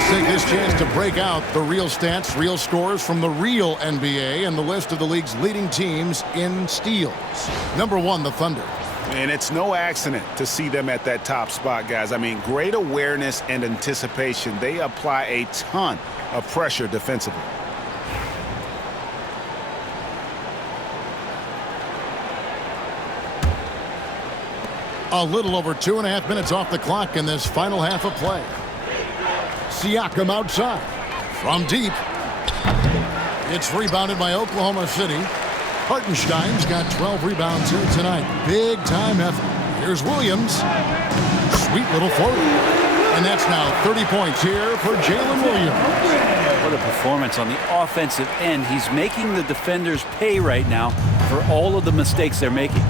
Take this chance to break out the real stats, real scores from the real NBA and the list of the league's leading teams in steals. Number 1, the Thunder. And it's no accident to see them at that top spot, guys. I mean, great awareness and anticipation. They apply a ton of pressure defensively. A little over 2.5 minutes off the clock in this final half of play. Siakam outside. From deep. It's rebounded by Oklahoma City. Hartenstein's got 12 rebounds here tonight. Big time effort. Here's Williams. Sweet little floater. And that's now 30 points here for Jalen Williams. What a performance on the offensive end. He's making the defenders pay right now for all of the mistakes they're making.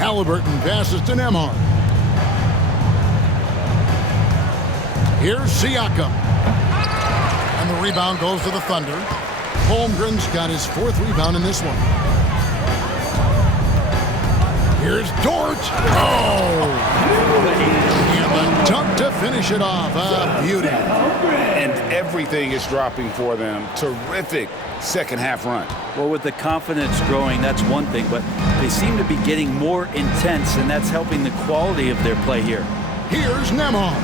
Halliburton passes to Nembhard. Here's Siakam. And the rebound goes to the Thunder. Holmgren's got his 4th rebound in this one. Here's Dort. And the dunk to finish it off. A beauty. And everything is dropping for them. Terrific second half run. Well, with the confidence growing, that's one thing, but they seem to be getting more intense, and that's helping the quality of their play here. Here's Nembhard.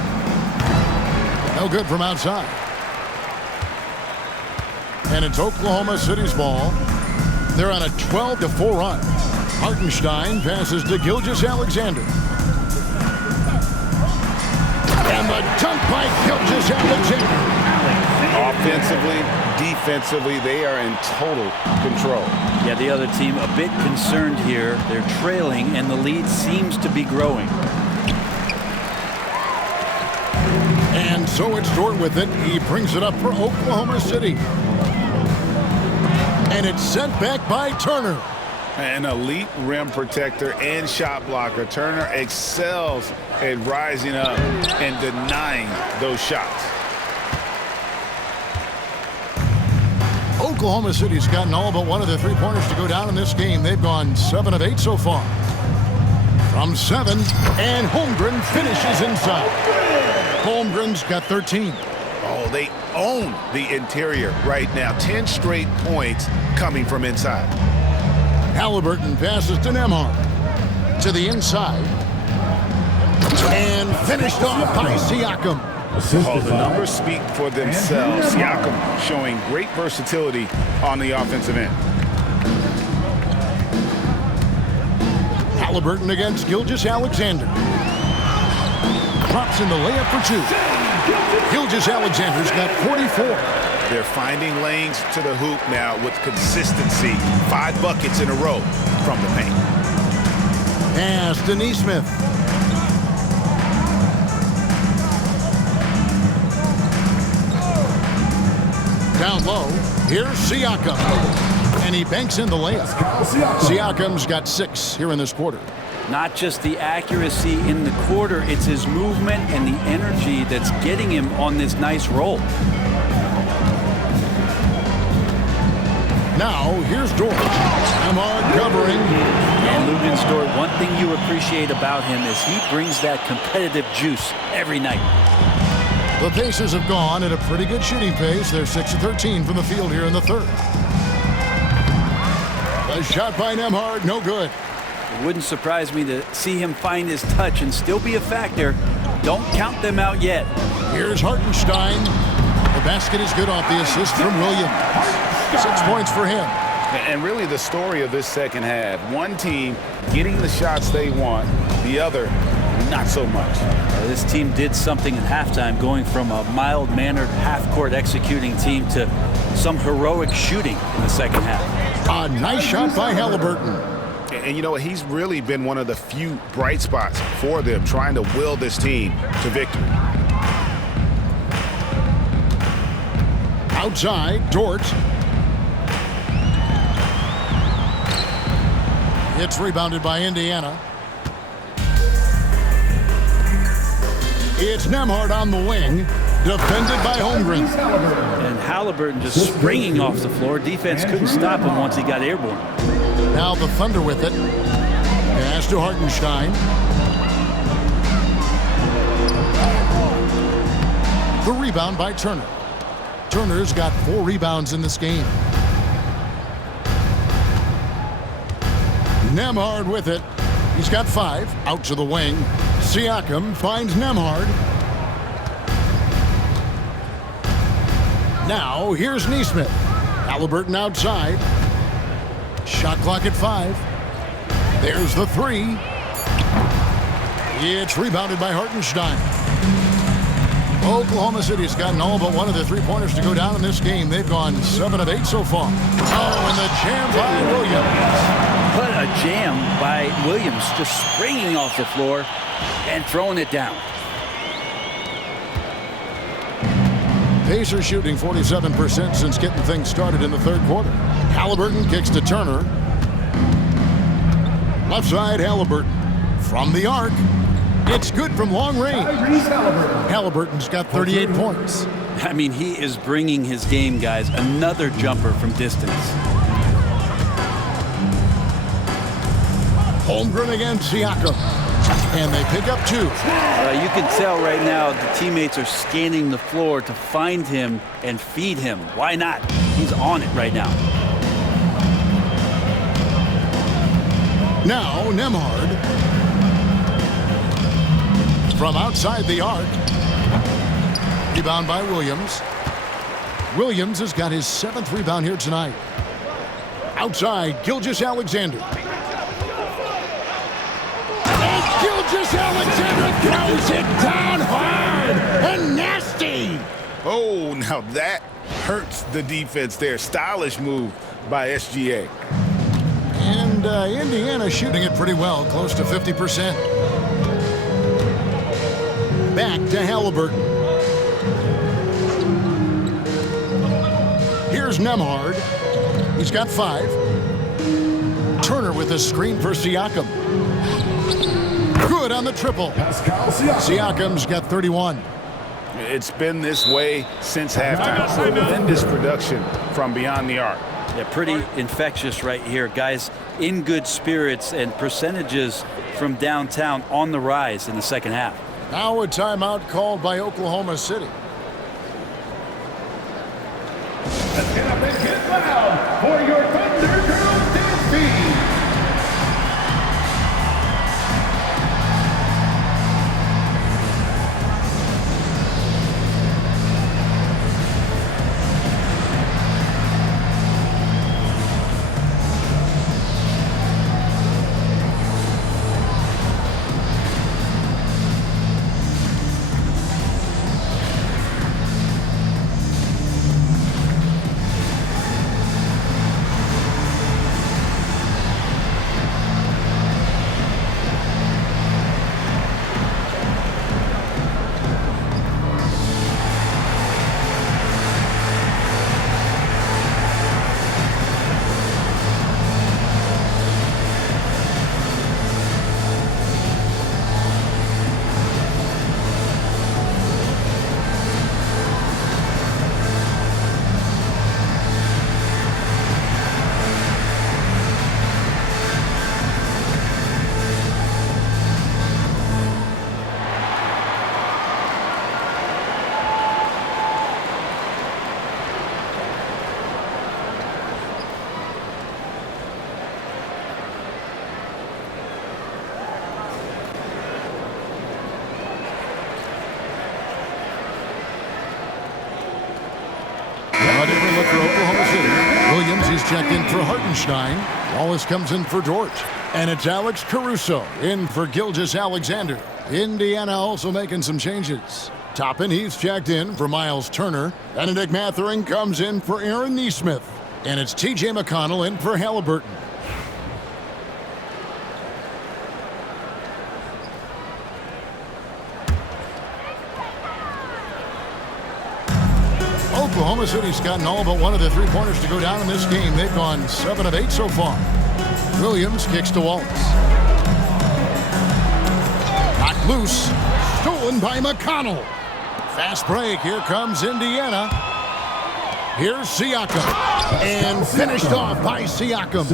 No good from outside. And it's Oklahoma City's ball. They're on a 12-4 run. Hartenstein passes to Gilgeous-Alexander. And the dunk by Gilgeous-Alexander. Offensively, defensively, they are in total control. Yeah, the other team a bit concerned here. They're trailing, and the lead seems to be growing. And so it's Dort with it. He brings it up for Oklahoma City. And it's sent back by Turner. An elite rim protector and shot blocker. Turner excels at rising up and denying those shots. Oklahoma City's gotten all but one of the three-pointers to go down in this game. They've gone 7 of 8 so far. From 7, and Holmgren finishes inside. Holmgren's got 13. Oh, they own the interior right now. 10 straight points coming from inside. Halliburton passes to Nembhard. To the inside. And finished off by Siakam. Oh, the numbers speak for themselves. Siakam showing great versatility on the offensive end. Halliburton against Gilgeous-Alexander. Drops in the layup for 2. Gilgeous-Alexander's got 44. They're finding lanes to the hoop now with consistency. 5 buckets in a row from the paint. Pass to Nesmith. Down low, here's Siakam. And he banks in the layup. Siakam's got 6 here in this quarter. Not just the accuracy in the quarter, it's his movement and the energy that's getting him on this nice roll. Now, here's Dort. Nembhard covering. And Lugan's Dort, one thing you appreciate about him is he brings that competitive juice every night. The Pacers have gone at a pretty good shooting pace. They're 6 of 13 from the field here in the third. A shot by Nembhard, no good. It wouldn't surprise me to see him find his touch and still be a factor. Don't count them out yet. Here's Hartenstein. The basket is good off the assist from Williams. 6 points for him. And really the story of this second half. One team getting the shots they want, the other not so much. This team did something at halftime, going from a mild-mannered half-court executing team to some heroic shooting in the second half. A nice shot by Halliburton. And you know what? He's really been one of the few bright spots for them, trying to will this team to victory. Outside, Dort. It's rebounded by Indiana. It's Nembhard on the wing, defended by Holmgren. And Halliburton just springing off the floor. Defense couldn't stop him once he got airborne. Now the Thunder with it. Pass to Hartenstein. The rebound by Turner. Turner's got 4 rebounds in this game. Nembhard with it. He's got 5. Out to the wing. Siakam finds Nembhard. Now here's Nesmith. Halliburton outside. Shot clock at 5. There's the 3. It's rebounded by Hartenstein. Oklahoma City's gotten all but one of the three-pointers to go down in this game. They've gone 7 of 8 so far. Oh, and the jam by Williams. What a jam by Williams, just springing off the floor and throwing it down. Pacers shooting 47% since getting things started in the third quarter. Halliburton kicks to Turner. Left side, Halliburton. From the arc. It's good from long range. Halliburton's got 38 points. I mean, he is bringing his game, guys. Another jumper from distance. Holmgren against Siakam. And they pick up 2. You can tell right now the teammates are scanning the floor to find him and feed him. Why not? He's on it right now. Now, Nembhard. From outside the arc. Rebound by Williams. Williams has got his 7th rebound here tonight. Outside, Gilgeous-Alexander. And Gilgeous-Alexander throws it down hard and nasty. Oh, now that hurts the defense there. Stylish move by SGA. And Indiana shooting it pretty well, close to 50%. Back to Halliburton. Here's Nembhard. He's got 5. Turner with a screen for Siakam. Good on the triple. Siakam's got 31. It's been this way since halftime. Tremendous production from beyond the arc. Yeah, pretty infectious right here. Guys in good spirits and percentages from downtown on the rise in the second half. Now a timeout called by Oklahoma City. Let's get up and get loud for your Thunder Girls dance team. Checked in for Hartenstein. Wallace comes in for George. And it's Alex Caruso in for Gilgeous-Alexander. Indiana also making some changes. Toppin, he's checked in for Miles Turner. Benedict Mathurin comes in for Aaron Nesmith. And it's T.J. McConnell in for Halliburton. Oklahoma City's gotten all but one of the three-pointers to go down in this game. They've gone 7 of 8 so far. Williams kicks to Wallace. Knocked loose. Stolen by McConnell. Fast break. Here comes Indiana. Here's Siakam. And finished off by Siakam.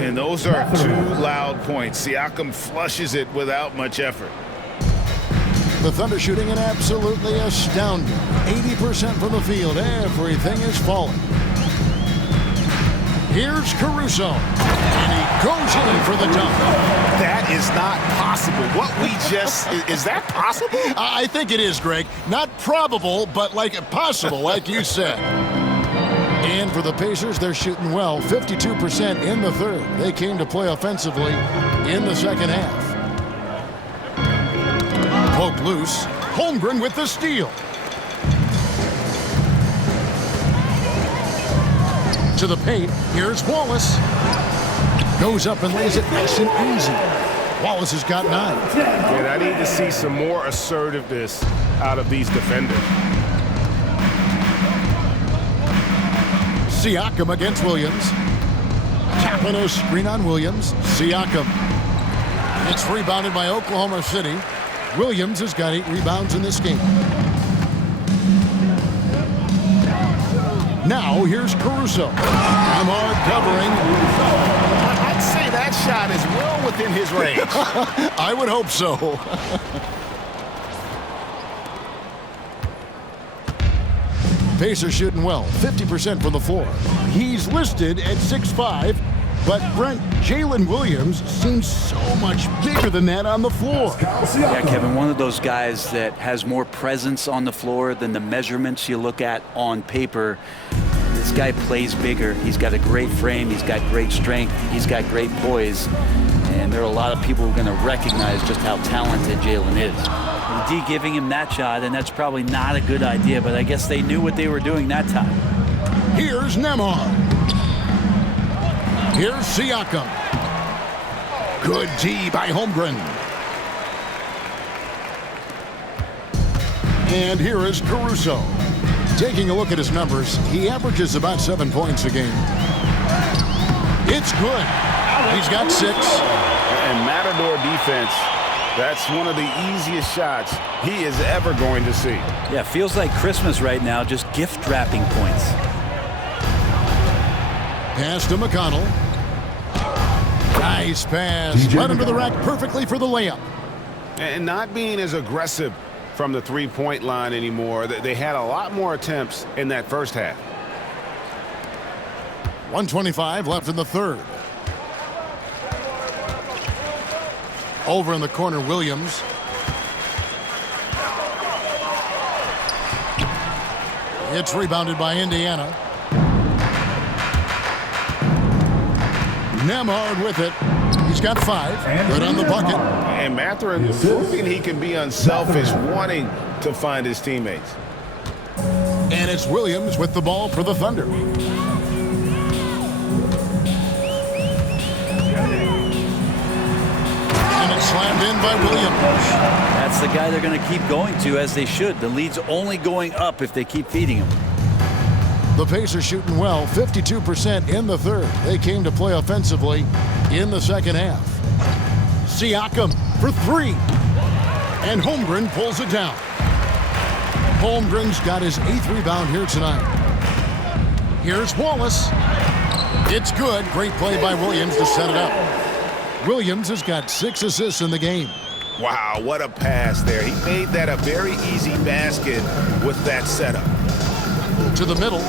And those are 2 loud points. Siakam flushes it without much effort. The Thunder shooting an absolutely astounding 80% from the field. Everything is falling. Here's Caruso. And he goes in for the dunk. That is not possible. What we just... Is that possible? I think it is, Greg. Not probable, but like possible, like you said. And for the Pacers, they're shooting well. 52% in the third. They came to play offensively in the second half. Broke loose. Holmgren with the steal. To the paint. Here's Wallace. Goes up and lays it nice and easy. Wallace has got 9. And I need to see some more assertiveness out of these defenders. Siakam against Williams. Tapping a screen on Williams. Siakam. It's rebounded by Oklahoma City. Williams has got 8 rebounds in this game. Now here's Caruso. Amar covering. I'd say that shot is well within his range. I would hope so. Pacers shooting well, 50% from the floor. He's listed at 6'5", but Brent, Jalen Williams seems so much bigger than that on the floor. Yeah, Kevin, one of those guys that has more presence on the floor than the measurements you look at on paper. This guy plays bigger. He's got a great frame. He's got great strength. He's got great poise. And there are a lot of people who are going to recognize just how talented Jalen is. D giving him that shot, and that's probably not a good idea, but I guess they knew what they were doing that time. Here's Nemar. Here's Siakam. Good D by Holmgren. And here is Caruso. Taking a look at his numbers, he averages about 7 points a game. It's good. He's got 6. And Matador defense, that's one of the easiest shots he is ever going to see. Yeah, feels like Christmas right now, just gift wrapping points. Pass to McConnell. Nice pass. Right under the rack perfectly for the layup. And not being as aggressive from the three-point line anymore. They had a lot more attempts in that first half. 1:25 left in the third. Over in the corner, Williams. It's rebounded by Indiana. Nemhard with it. He's got 5. Good on the bucket. And Mathurin proving he can be unselfish, wanting to find his teammates. And it's Williams with the ball for the Thunder. And it's slammed in by Williams. That's the guy they're going to keep going to, as they should. The lead's only going up if they keep feeding him. The Pacers shooting well, 52% in the third. They came to play offensively in the second half. Siakam for 3. And Holmgren pulls it down. Holmgren's got his 8th rebound here tonight. Here's Wallace. It's good. Great play by Williams to set it up. Williams has got 6 assists in the game. Wow, what a pass there. He made that a very easy basket with that setup. To the middle.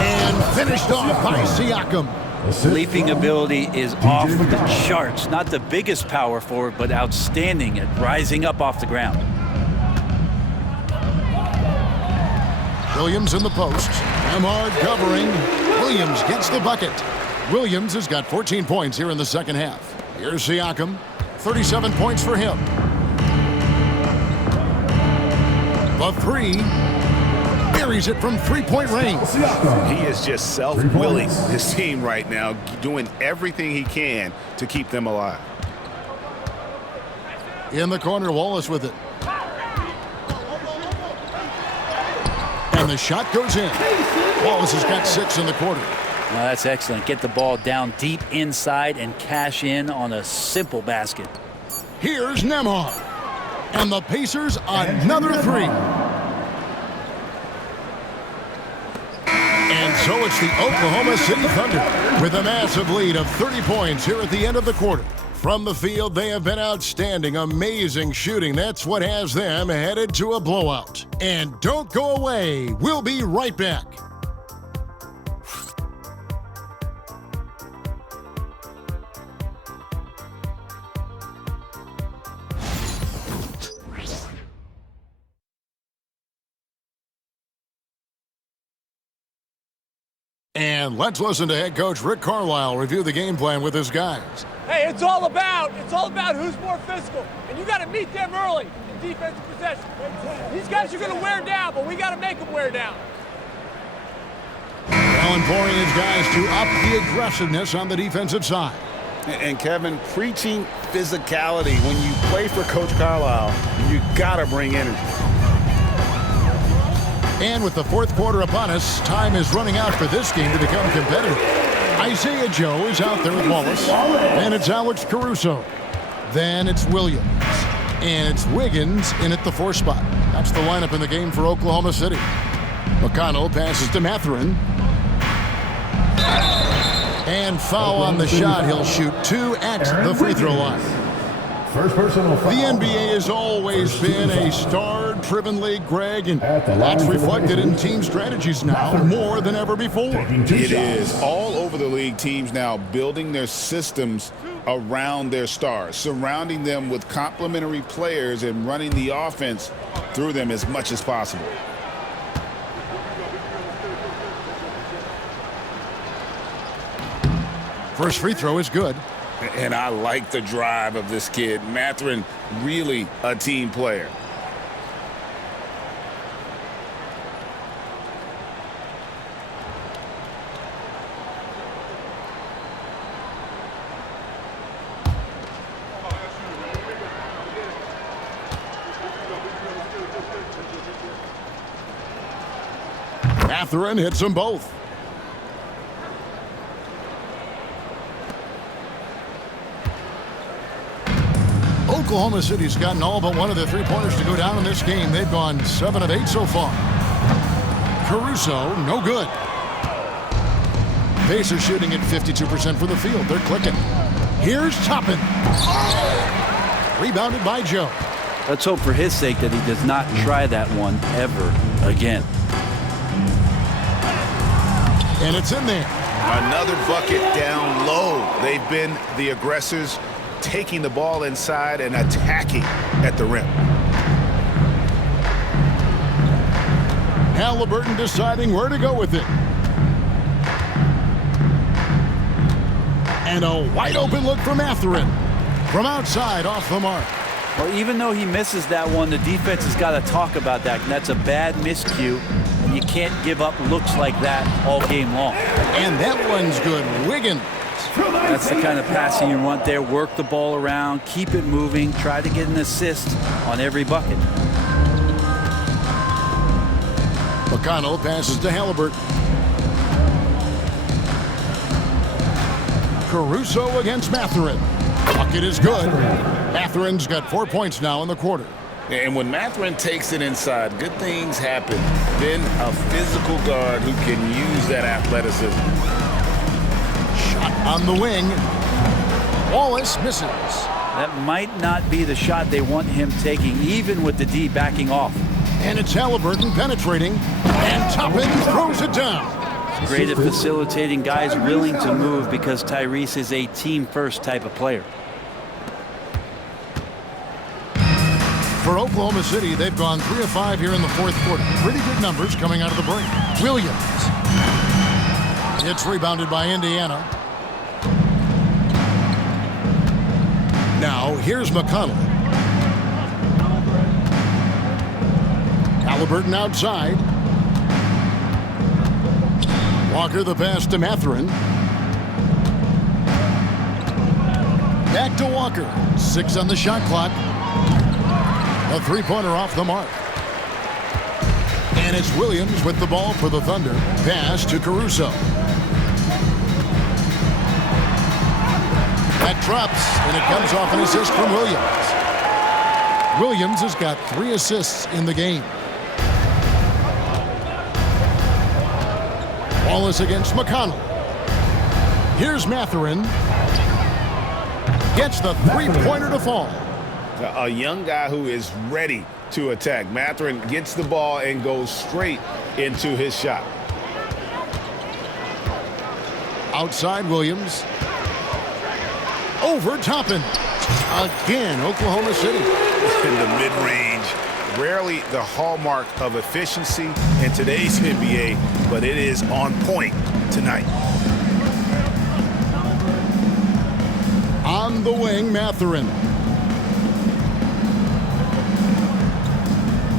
And finished off by Siakam. Leaping ability is off the charts. Not the biggest power forward, but outstanding at rising up off the ground. Williams in the post. Amard covering. Williams gets the bucket. Williams has got 14 points here in the second half. Here's Siakam. 37 points for him. The 3. Buries it from 3-point range. He is just self-willing his team right now, doing everything he can to keep them alive. In the corner, Wallace with it. And the shot goes in. Wallace has got 6 in the quarter. Well, that's excellent. Get the ball down deep inside and cash in on a simple basket. Here's Nemhard. And the Pacers another 3. And so it's the Oklahoma City Thunder with a massive lead of 30 points here at the end of the quarter. From the field, they have been outstanding, amazing shooting. That's what has them headed to a blowout. And don't go away. We'll be right back. And And let's listen to head coach Rick Carlisle review the game plan with his guys. Hey, it's all about who's more physical. And you got to meet them early in defensive possession. These guys are going to wear down, but we got to make them wear down. Allen pouring his guys to up the aggressiveness on the defensive side. And Kevin, preaching physicality. When you play for Coach Carlisle, you got to bring energy. And with the fourth quarter upon us, time is running out for this game to become competitive. Isaiah Joe is out there with Wallace. And it's Alex Caruso. Then it's Williams. And it's Wiggins in at the 4 spot. That's the lineup in the game for Oklahoma City. McConnell passes to Mathurin. And foul on the shot. He'll shoot 2 at the free throw line. First personal foul. The NBA has always been a star-driven league, Greg, and that's reflected in team strategies now more than ever before. It is. All over the league, teams now building their systems around their stars, surrounding them with complementary players and running the offense through them as much as possible. First free throw is good. And I like the drive of this kid. Mathurin, really a team player. Mathurin hits them both. Oklahoma City's gotten all but one of the three-pointers to go down in this game. They've gone 7 of 8 so far. Caruso, no good. Pacers shooting at 52% for the field. They're clicking. Here's Toppin. Rebounded by Joe. Let's hope for his sake that he does not try that one ever again. And it's in there. Another bucket down low. They've been the aggressors, taking the ball inside and attacking at the rim. Halliburton deciding where to go with it. And a wide open look for Mathurin. From outside, off the mark. Well, even though he misses that one, the defense has got to talk about that. And that's a bad miscue. And you can't give up looks like that all game long. And that one's good. Wiggins. That's the kind of passing you want there. Work the ball around, keep it moving, try to get an assist on every bucket. McConnell passes to Halliburton. Caruso against Mathurin. Bucket is good. Mathurin's got 4 points now in the quarter. And when Mathurin takes it inside, good things happen. Then a physical guard who can use that athleticism. Shot on the wing. Wallace misses. That might not be the shot they want him taking, even with the D backing off. And it's Halliburton penetrating. And Toppin throws it down. Great at facilitating guys willing to move because Tyrese is a team-first type of player. For Oklahoma City, they've gone 3 of 5 here in the fourth quarter. Pretty good numbers coming out of the break. Williams. It's rebounded by Indiana. Now, here's McConnell. Halliburton outside. Walker the pass to Mathurin. Back to Walker. 6 on the shot clock. A three-pointer off the mark. And it's Williams with the ball for the Thunder. Pass to Caruso. That drops, and it comes off an assist from Williams. Williams has got 3 assists in the game. Wallace against McConnell. Here's Mathurin. Gets the three-pointer to fall. A young guy who is ready to attack. Mathurin gets the ball and goes straight into his shot. Outside Williams. Over Toppin. Again, Oklahoma City. In the mid-range. Rarely the hallmark of efficiency in today's NBA, but it is on point tonight. On the wing, Mathurin.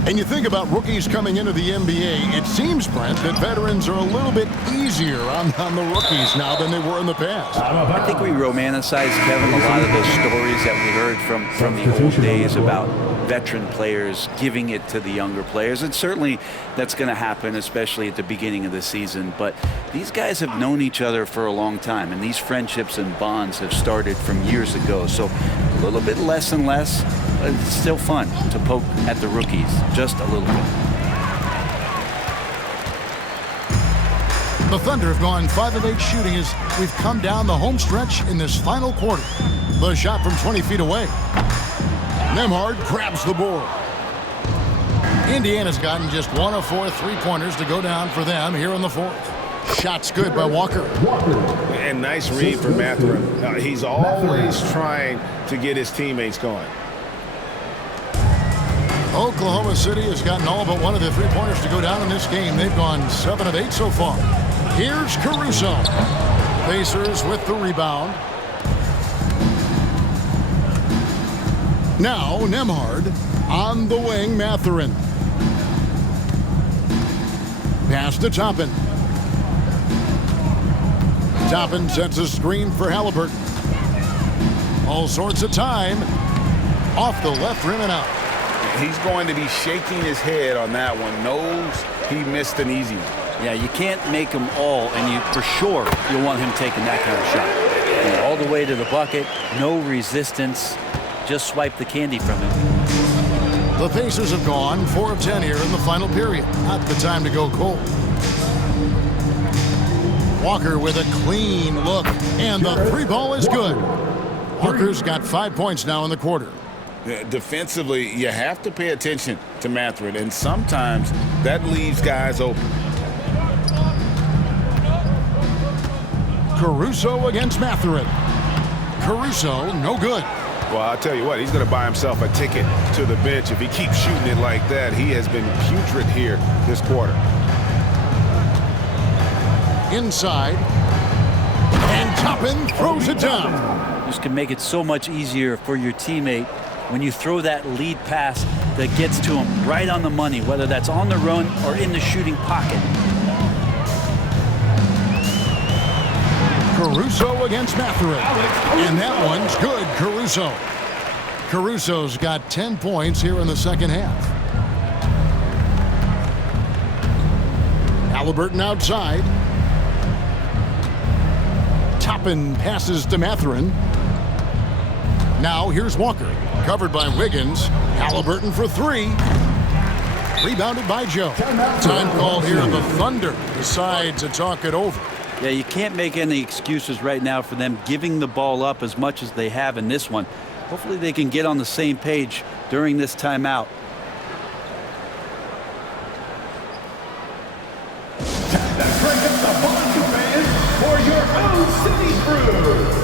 And you think about rookies coming into the NBA, it seems, Brent, that veterans are a little bit easier on the rookies now than they were in the past. I think we romanticize, Kevin, a lot of those stories that we heard from the old days about veteran players giving it to the younger players. And certainly that's going to happen, especially at the beginning of the season. But these guys have known each other for a long time, and these friendships and bonds have started from years ago. So a little bit less and less, but it's still fun to poke at the rookies, just a little bit. The Thunder have gone 5 of 8 shooting as we've come down the home stretch in this final quarter. The shot from 20 feet away. Nembhard grabs the board. Indiana's gotten just 1 of 4 3-pointers to go down for them here in the fourth. Shot's good by Walker. And nice read for Mathurin. He's always trying to get his teammates going. Oklahoma City has gotten all but 1 of the 3-pointers to go down in this game. They've gone 7 of 8 so far. Here's Caruso. Pacers with the rebound. Now Nembhard on the wing, Mathurin. Pass to Toppin. Toppin sets a screen for Halliburton. All sorts of time. Off the left rim and out. He's going to be shaking his head on that one. Knows he missed an easy one. Yeah, you can't make them all, and you for sure you'll want him taking that kind of shot. You know, all the way to the bucket, no resistance, just swipe the candy from him. The Pacers have gone 4 of 10 here in the final period. Not the time to go cold. Walker with a clean look, and the 3 ball is good. Walker's got 5 points now in the quarter. Defensively, you have to pay attention to Mathurin, and sometimes that leaves guys open. Caruso against Mathurin. Caruso, no good. Well, I'll tell you what, he's going to buy himself a ticket to the bench. If he keeps shooting it like that, he has been putrid here this quarter. Inside. And Toppin throws it down. This can make it so much easier for your teammate when you throw that lead pass that gets to him right on the money, whether that's on the run or in the shooting pocket. Caruso against Mathurin. And that one's good, Caruso. Caruso's got 10 points here in the second half. Halliburton outside. Toppin passes to Mathurin. Now here's Walker. Covered by Wiggins. Halliburton for 3. Rebounded by Joe. Time call here. The Thunder decide to talk it over. Yeah, you can't make any excuses right now for them giving the ball up as much as they have in this one. Hopefully they can get on the same page during this timeout. Crank up the volume, fans, for your own city crew.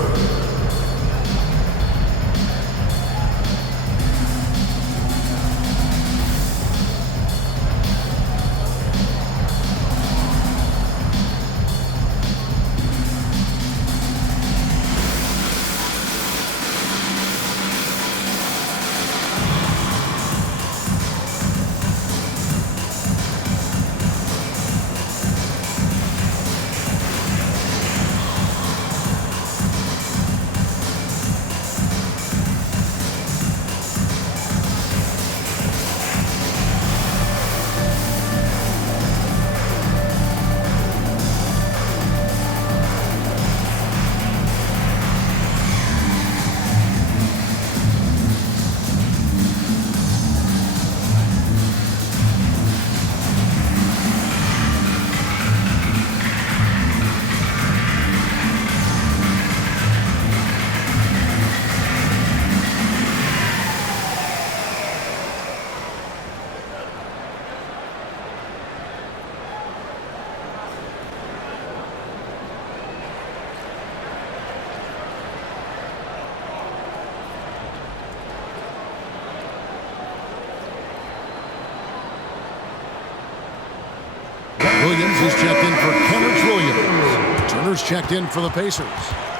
Williams is checked in for Kenrich Williams. Turner's checked in for the Pacers.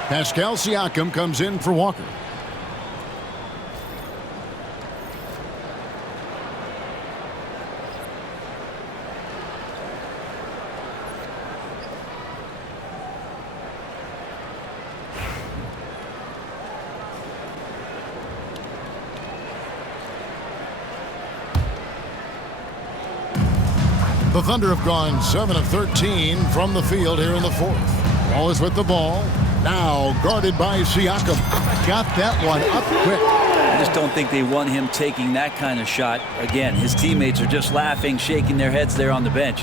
Pascal Siakam comes in for Walker. The Thunder have gone 7 of 13 from the field here in the fourth. Wallace with the ball. Now guarded by Siakam. Got that one up quick. I just don't think they want him taking that kind of shot. Again, his teammates are just laughing, shaking their heads there on the bench.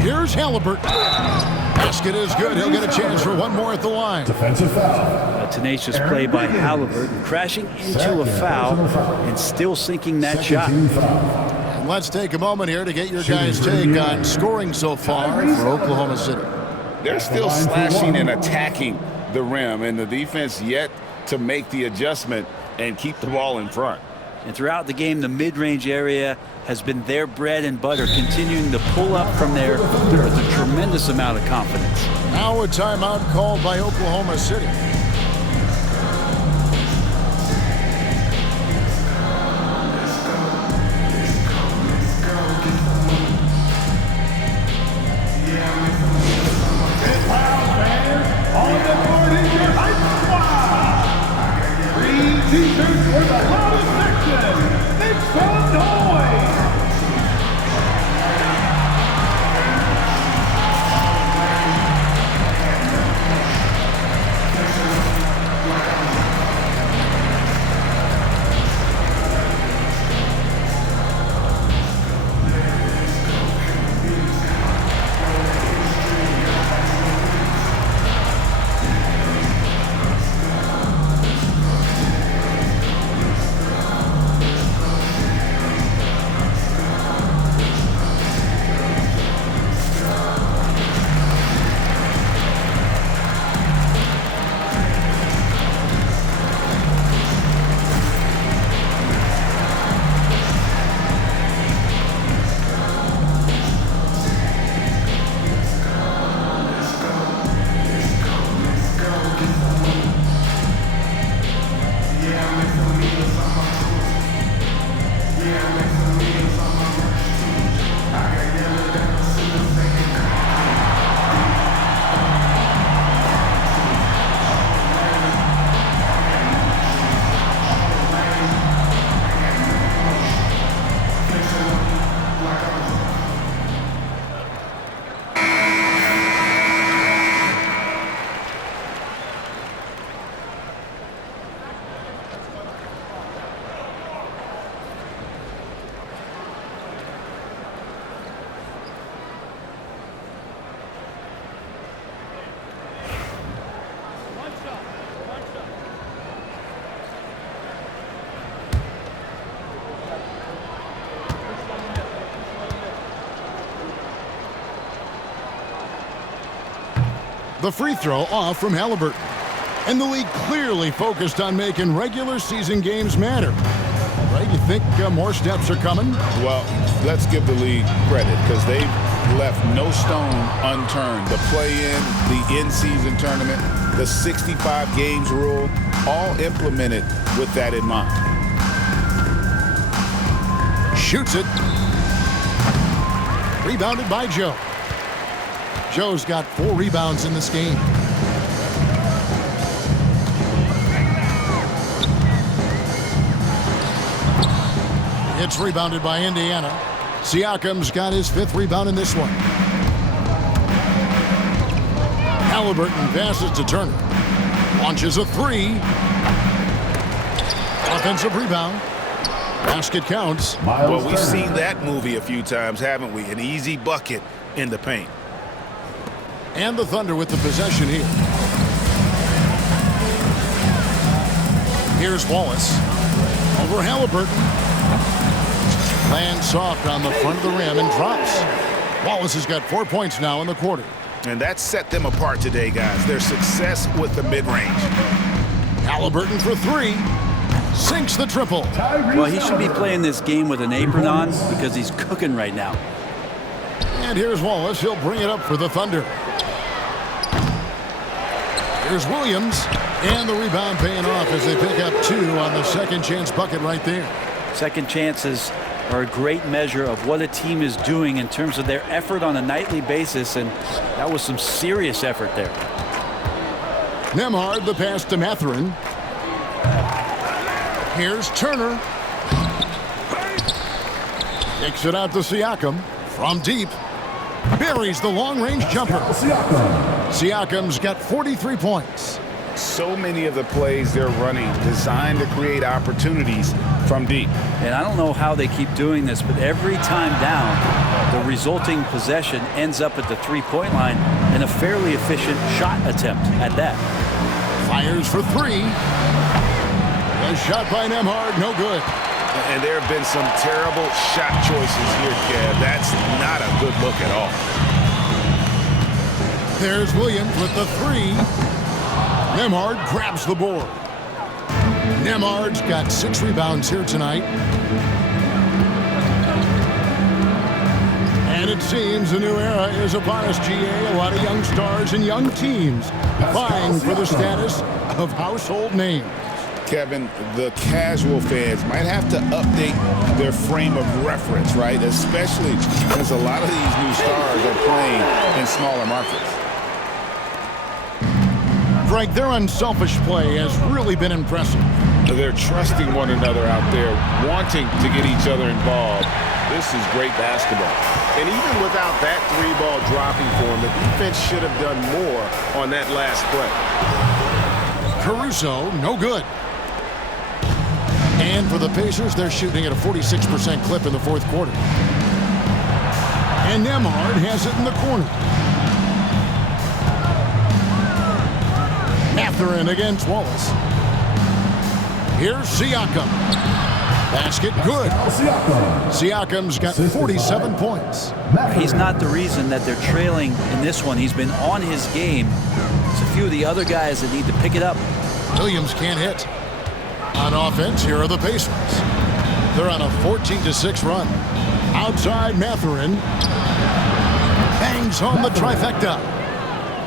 Here's Halliburton. Basket is good. He'll get a chance for one more at the line. Defensive foul. A tenacious play by Halliburton, crashing into a foul and still sinking that shot. And let's take a moment here to get your guys' take on scoring so far for Oklahoma City. They're still slashing and attacking the rim, and the defense yet to make the adjustment and keep the ball in front. And throughout the game, the mid-range area has been their bread and butter, continuing to pull up from there with a tremendous amount of confidence. Now a timeout called by Oklahoma City. On the board is your high squad. Green t-shirts for the loudest section. Make some noise. The free throw off from Halliburton. And the league clearly focused on making regular season games matter. Right? You think more steps are coming? Well, let's give the league credit because they've left no stone unturned. The play-in, the in-season tournament, the 65 games rule, all implemented with that in mind. Shoots it. Rebounded by Joe. Joe's got 4 rebounds in this game. It's rebounded by Indiana. Siakam's got his 5th rebound in this one. Halliburton passes to Turner. Launches a 3. Offensive rebound. Basket counts. Well, we've seen that movie a few times, haven't we? An easy bucket in the paint. And the Thunder with the possession here. Here's Wallace. Over Halliburton. Lands soft on the front of the rim and drops. Wallace has got 4 points now in the quarter. And that set them apart today, guys. Their success with the mid-range. Halliburton for 3. Sinks the triple. Well, he should be playing this game with an apron on because he's cooking right now. And here's Wallace. He'll bring it up for the Thunder. Here's Williams. And the rebound paying off as they pick up 2 on the second chance bucket right there. Second chances are a great measure of what a team is doing in terms of their effort on a nightly basis, and that was some serious effort there. Nembhard, the pass to Mathurin. Here's Turner. Kicks it out to Siakam from deep. Buries the long-range jumper. Siakam's got 43 points. So many of the plays they're running designed to create opportunities from deep. And I don't know how they keep doing this, but every time down, the resulting possession ends up at the three-point line and a fairly efficient shot attempt at that. Fires for 3. A shot by Nembhard, no good. And there have been some terrible shot choices here, Kev. That's not a good look at all. There's Williams with the 3. Nembhard grabs the board. Nembhard's got 6 rebounds here tonight. And it seems a new era is upon us, GA. A lot of young stars and young teams vying for the status of household names. Kevin, the casual fans might have to update their frame of reference, right? Especially as a lot of these new stars are playing in smaller markets. Greg, their unselfish play has really been impressive. They're trusting one another out there, wanting to get each other involved. This is great basketball. And even without that 3-ball dropping for him, the defense should have done more on that last play. Caruso, no good. And for the Pacers, they're shooting at a 46% clip in the fourth quarter. And Nembhard has it in the corner. Mathurin against Wallace. Here's Siakam. Basket good. Siakam's got 47 points. He's not the reason that they're trailing in this one. He's been on his game. It's a few of the other guys that need to pick it up. Williams can't hit. On offense, here are the Pacers. They're on a 14-6 run. Outside Mathurin. Bangs home the trifecta.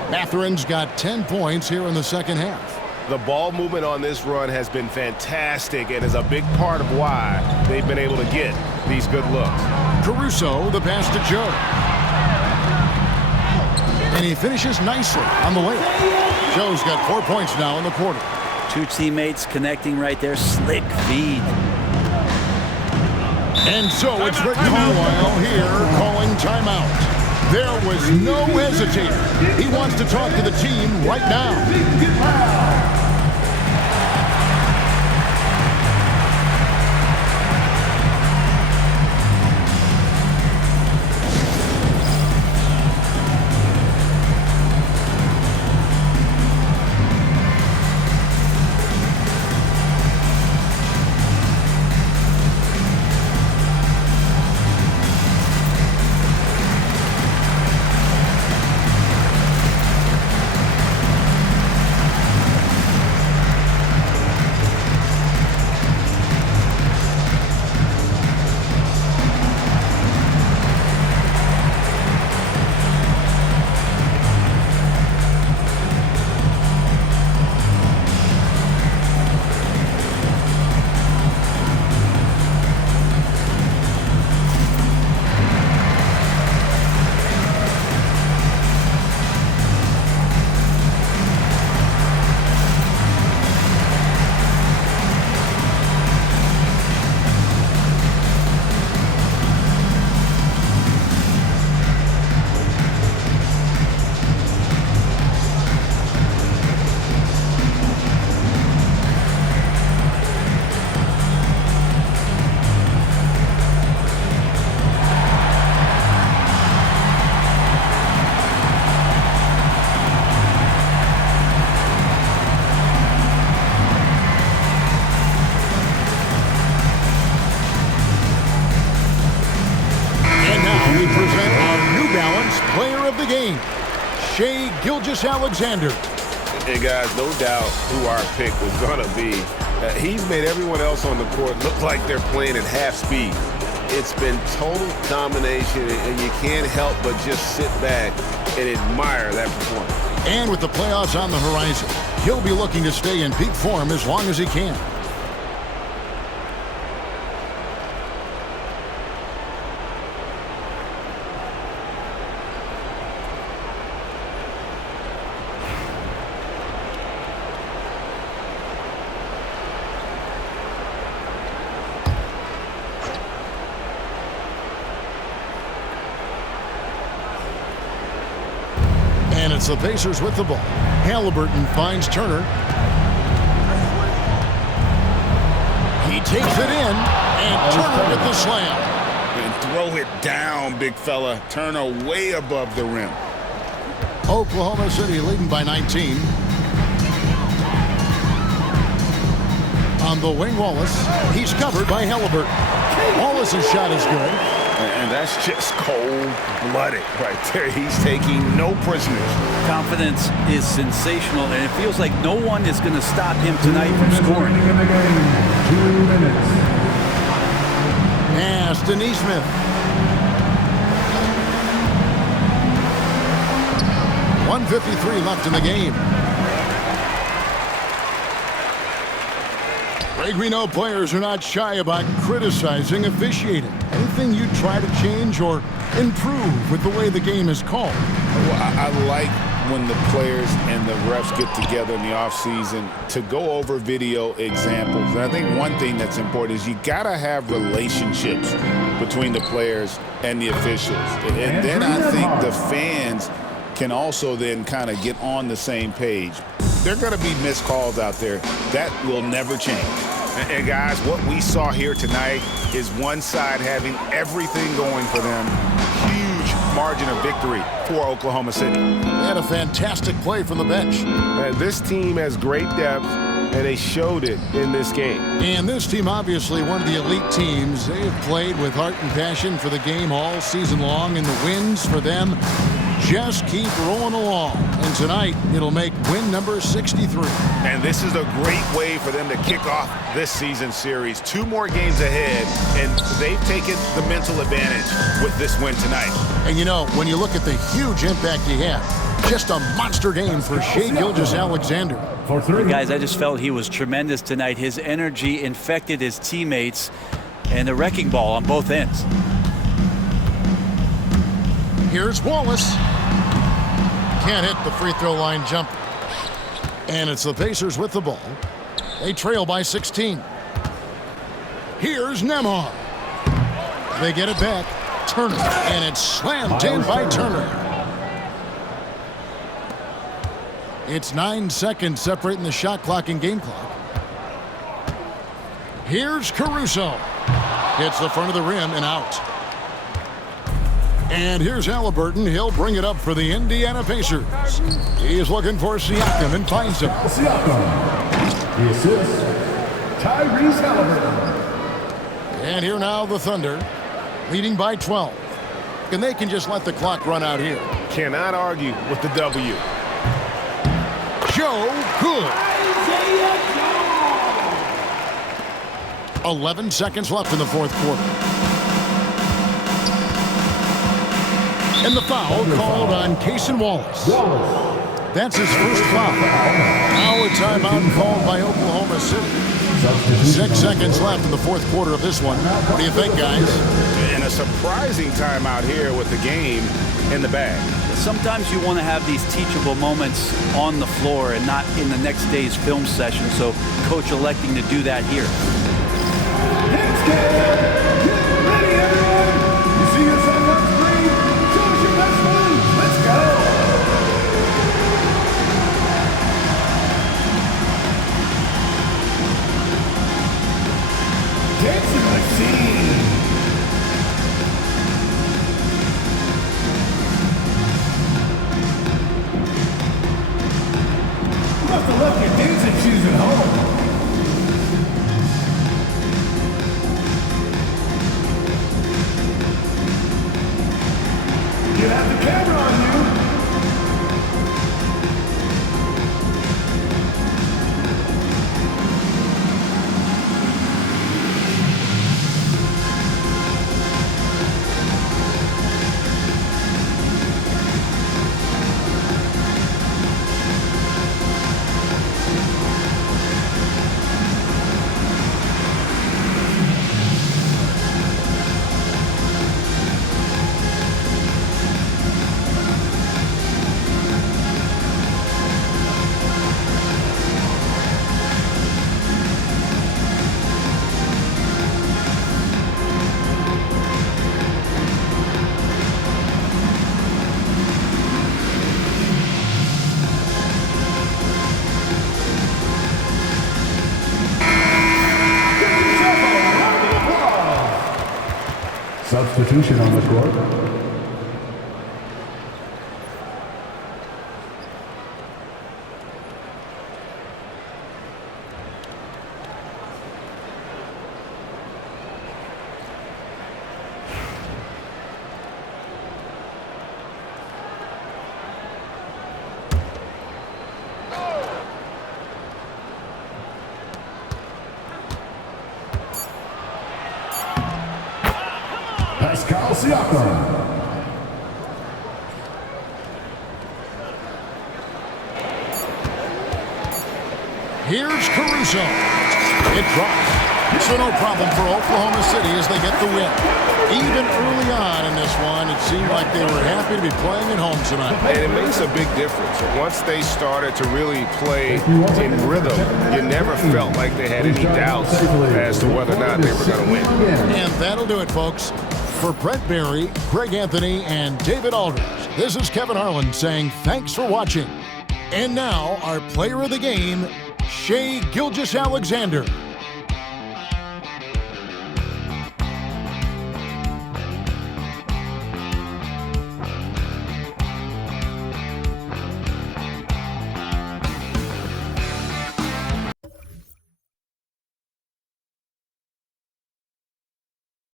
Mathurin's got 10 points here in the second half. The ball movement on this run has been fantastic and is a big part of why they've been able to get these good looks. Caruso, the pass to Joe. And he finishes nicely on the layup. Joe's got 4 points now in the quarter. 2 teammates connecting right there. Slick feed. And so it's Rick Carlisle here calling timeout. There was no hesitating. He wants to talk to the team right now. Alexander. Hey guys, no doubt who our pick was going to be. He's made everyone else on the court look like they're playing at half speed. it's been total domination, and you can't help but just sit back and admire that performance. And with the playoffs on the horizon, he'll be looking to stay in peak form as long as he can. And it's the Pacers with the ball. Halliburton finds Turner. He takes it in, and Turner with the slam. And throw it down, big fella. Turner way above the rim. Oklahoma City leading by 19. On the wing, Wallace. He's covered by Halliburton. Wallace's shot is good. And that's just cold-blooded right there. He's taking no prisoners. Confidence is sensational, and it feels like no one is going to stop him tonight from scoring. 2 minutes. Pass to Nesmith. 1:53 left in the game. Greg, we know players are not shy about criticizing officiating. Anything you try to change or improve with the way the game is called? Well, I like when the players and the refs get together in the offseason to go over video examples. And I think one thing that's important is you got to have relationships between the players and the officials. And then I think the fans can also then kind of get on the same page. There are going to be missed calls out there. That will never change. And guys, what we saw here tonight is one side having everything going for them. Huge margin of victory for Oklahoma City. They had a fantastic play from the bench. This team has great depth, and they showed it in this game. And this team, obviously one of the elite teams. They have played with heart and passion for the game all season long, and the wins for them just keep rolling along. And tonight, it'll make win number 63. And this is a great way for them to kick off this season series. 2 more games ahead, and they've taken the mental advantage with this win tonight. And you know, when you look at the huge impact he had, just a monster game for Shai Gilgeous-Alexander. Guys, I just felt he was tremendous tonight. His energy infected his teammates, and the wrecking ball on both ends. Here's Wallace. Can't hit the free throw line jumper. And it's the Pacers with the ball. They trail by 16. Here's Nembhard. They get it back. Turner. And it's slammed in by Turner. It's 9 seconds separating the shot clock and game clock. Here's Caruso. Hits the front of the rim and out. And here's Halliburton. He'll bring it up for the Indiana Pacers. He's looking for Siakam and finds him. Siakam. The assist, Tyrese Halliburton. And here now the Thunder, leading by 12. And they can just let the clock run out here. Cannot argue with the W. Joe Good. 11 seconds left in the fourth quarter. And the foul called on Cason Wallace. That's his first foul. Now a timeout called by Oklahoma City. 6 seconds left in the fourth quarter of this one. What do you think, guys? And a surprising timeout here with the game in the bag. Sometimes you want to have these teachable moments on the floor and not in the next day's film session, so coach electing to do that here. Get ready, everyone. You see yourself on screen. Show us your best move. Let's go. Dancing machine. You must have left your dancing shoes at home. Substitution on the court. Here's Caruso. It drops. So no problem for Oklahoma City as they get the win. Even early on in this one, it seemed like they were happy to be playing at home tonight. And it makes a big difference. Once they started to really play in rhythm, you never felt like they had any doubts as to whether or not they were going to win. And that'll do it, folks. For Brett Barry, Greg Anthony, and David Aldridge, this is Kevin Harlan saying thanks for watching. And now, our player of the game, Shai Gilgeous-Alexander.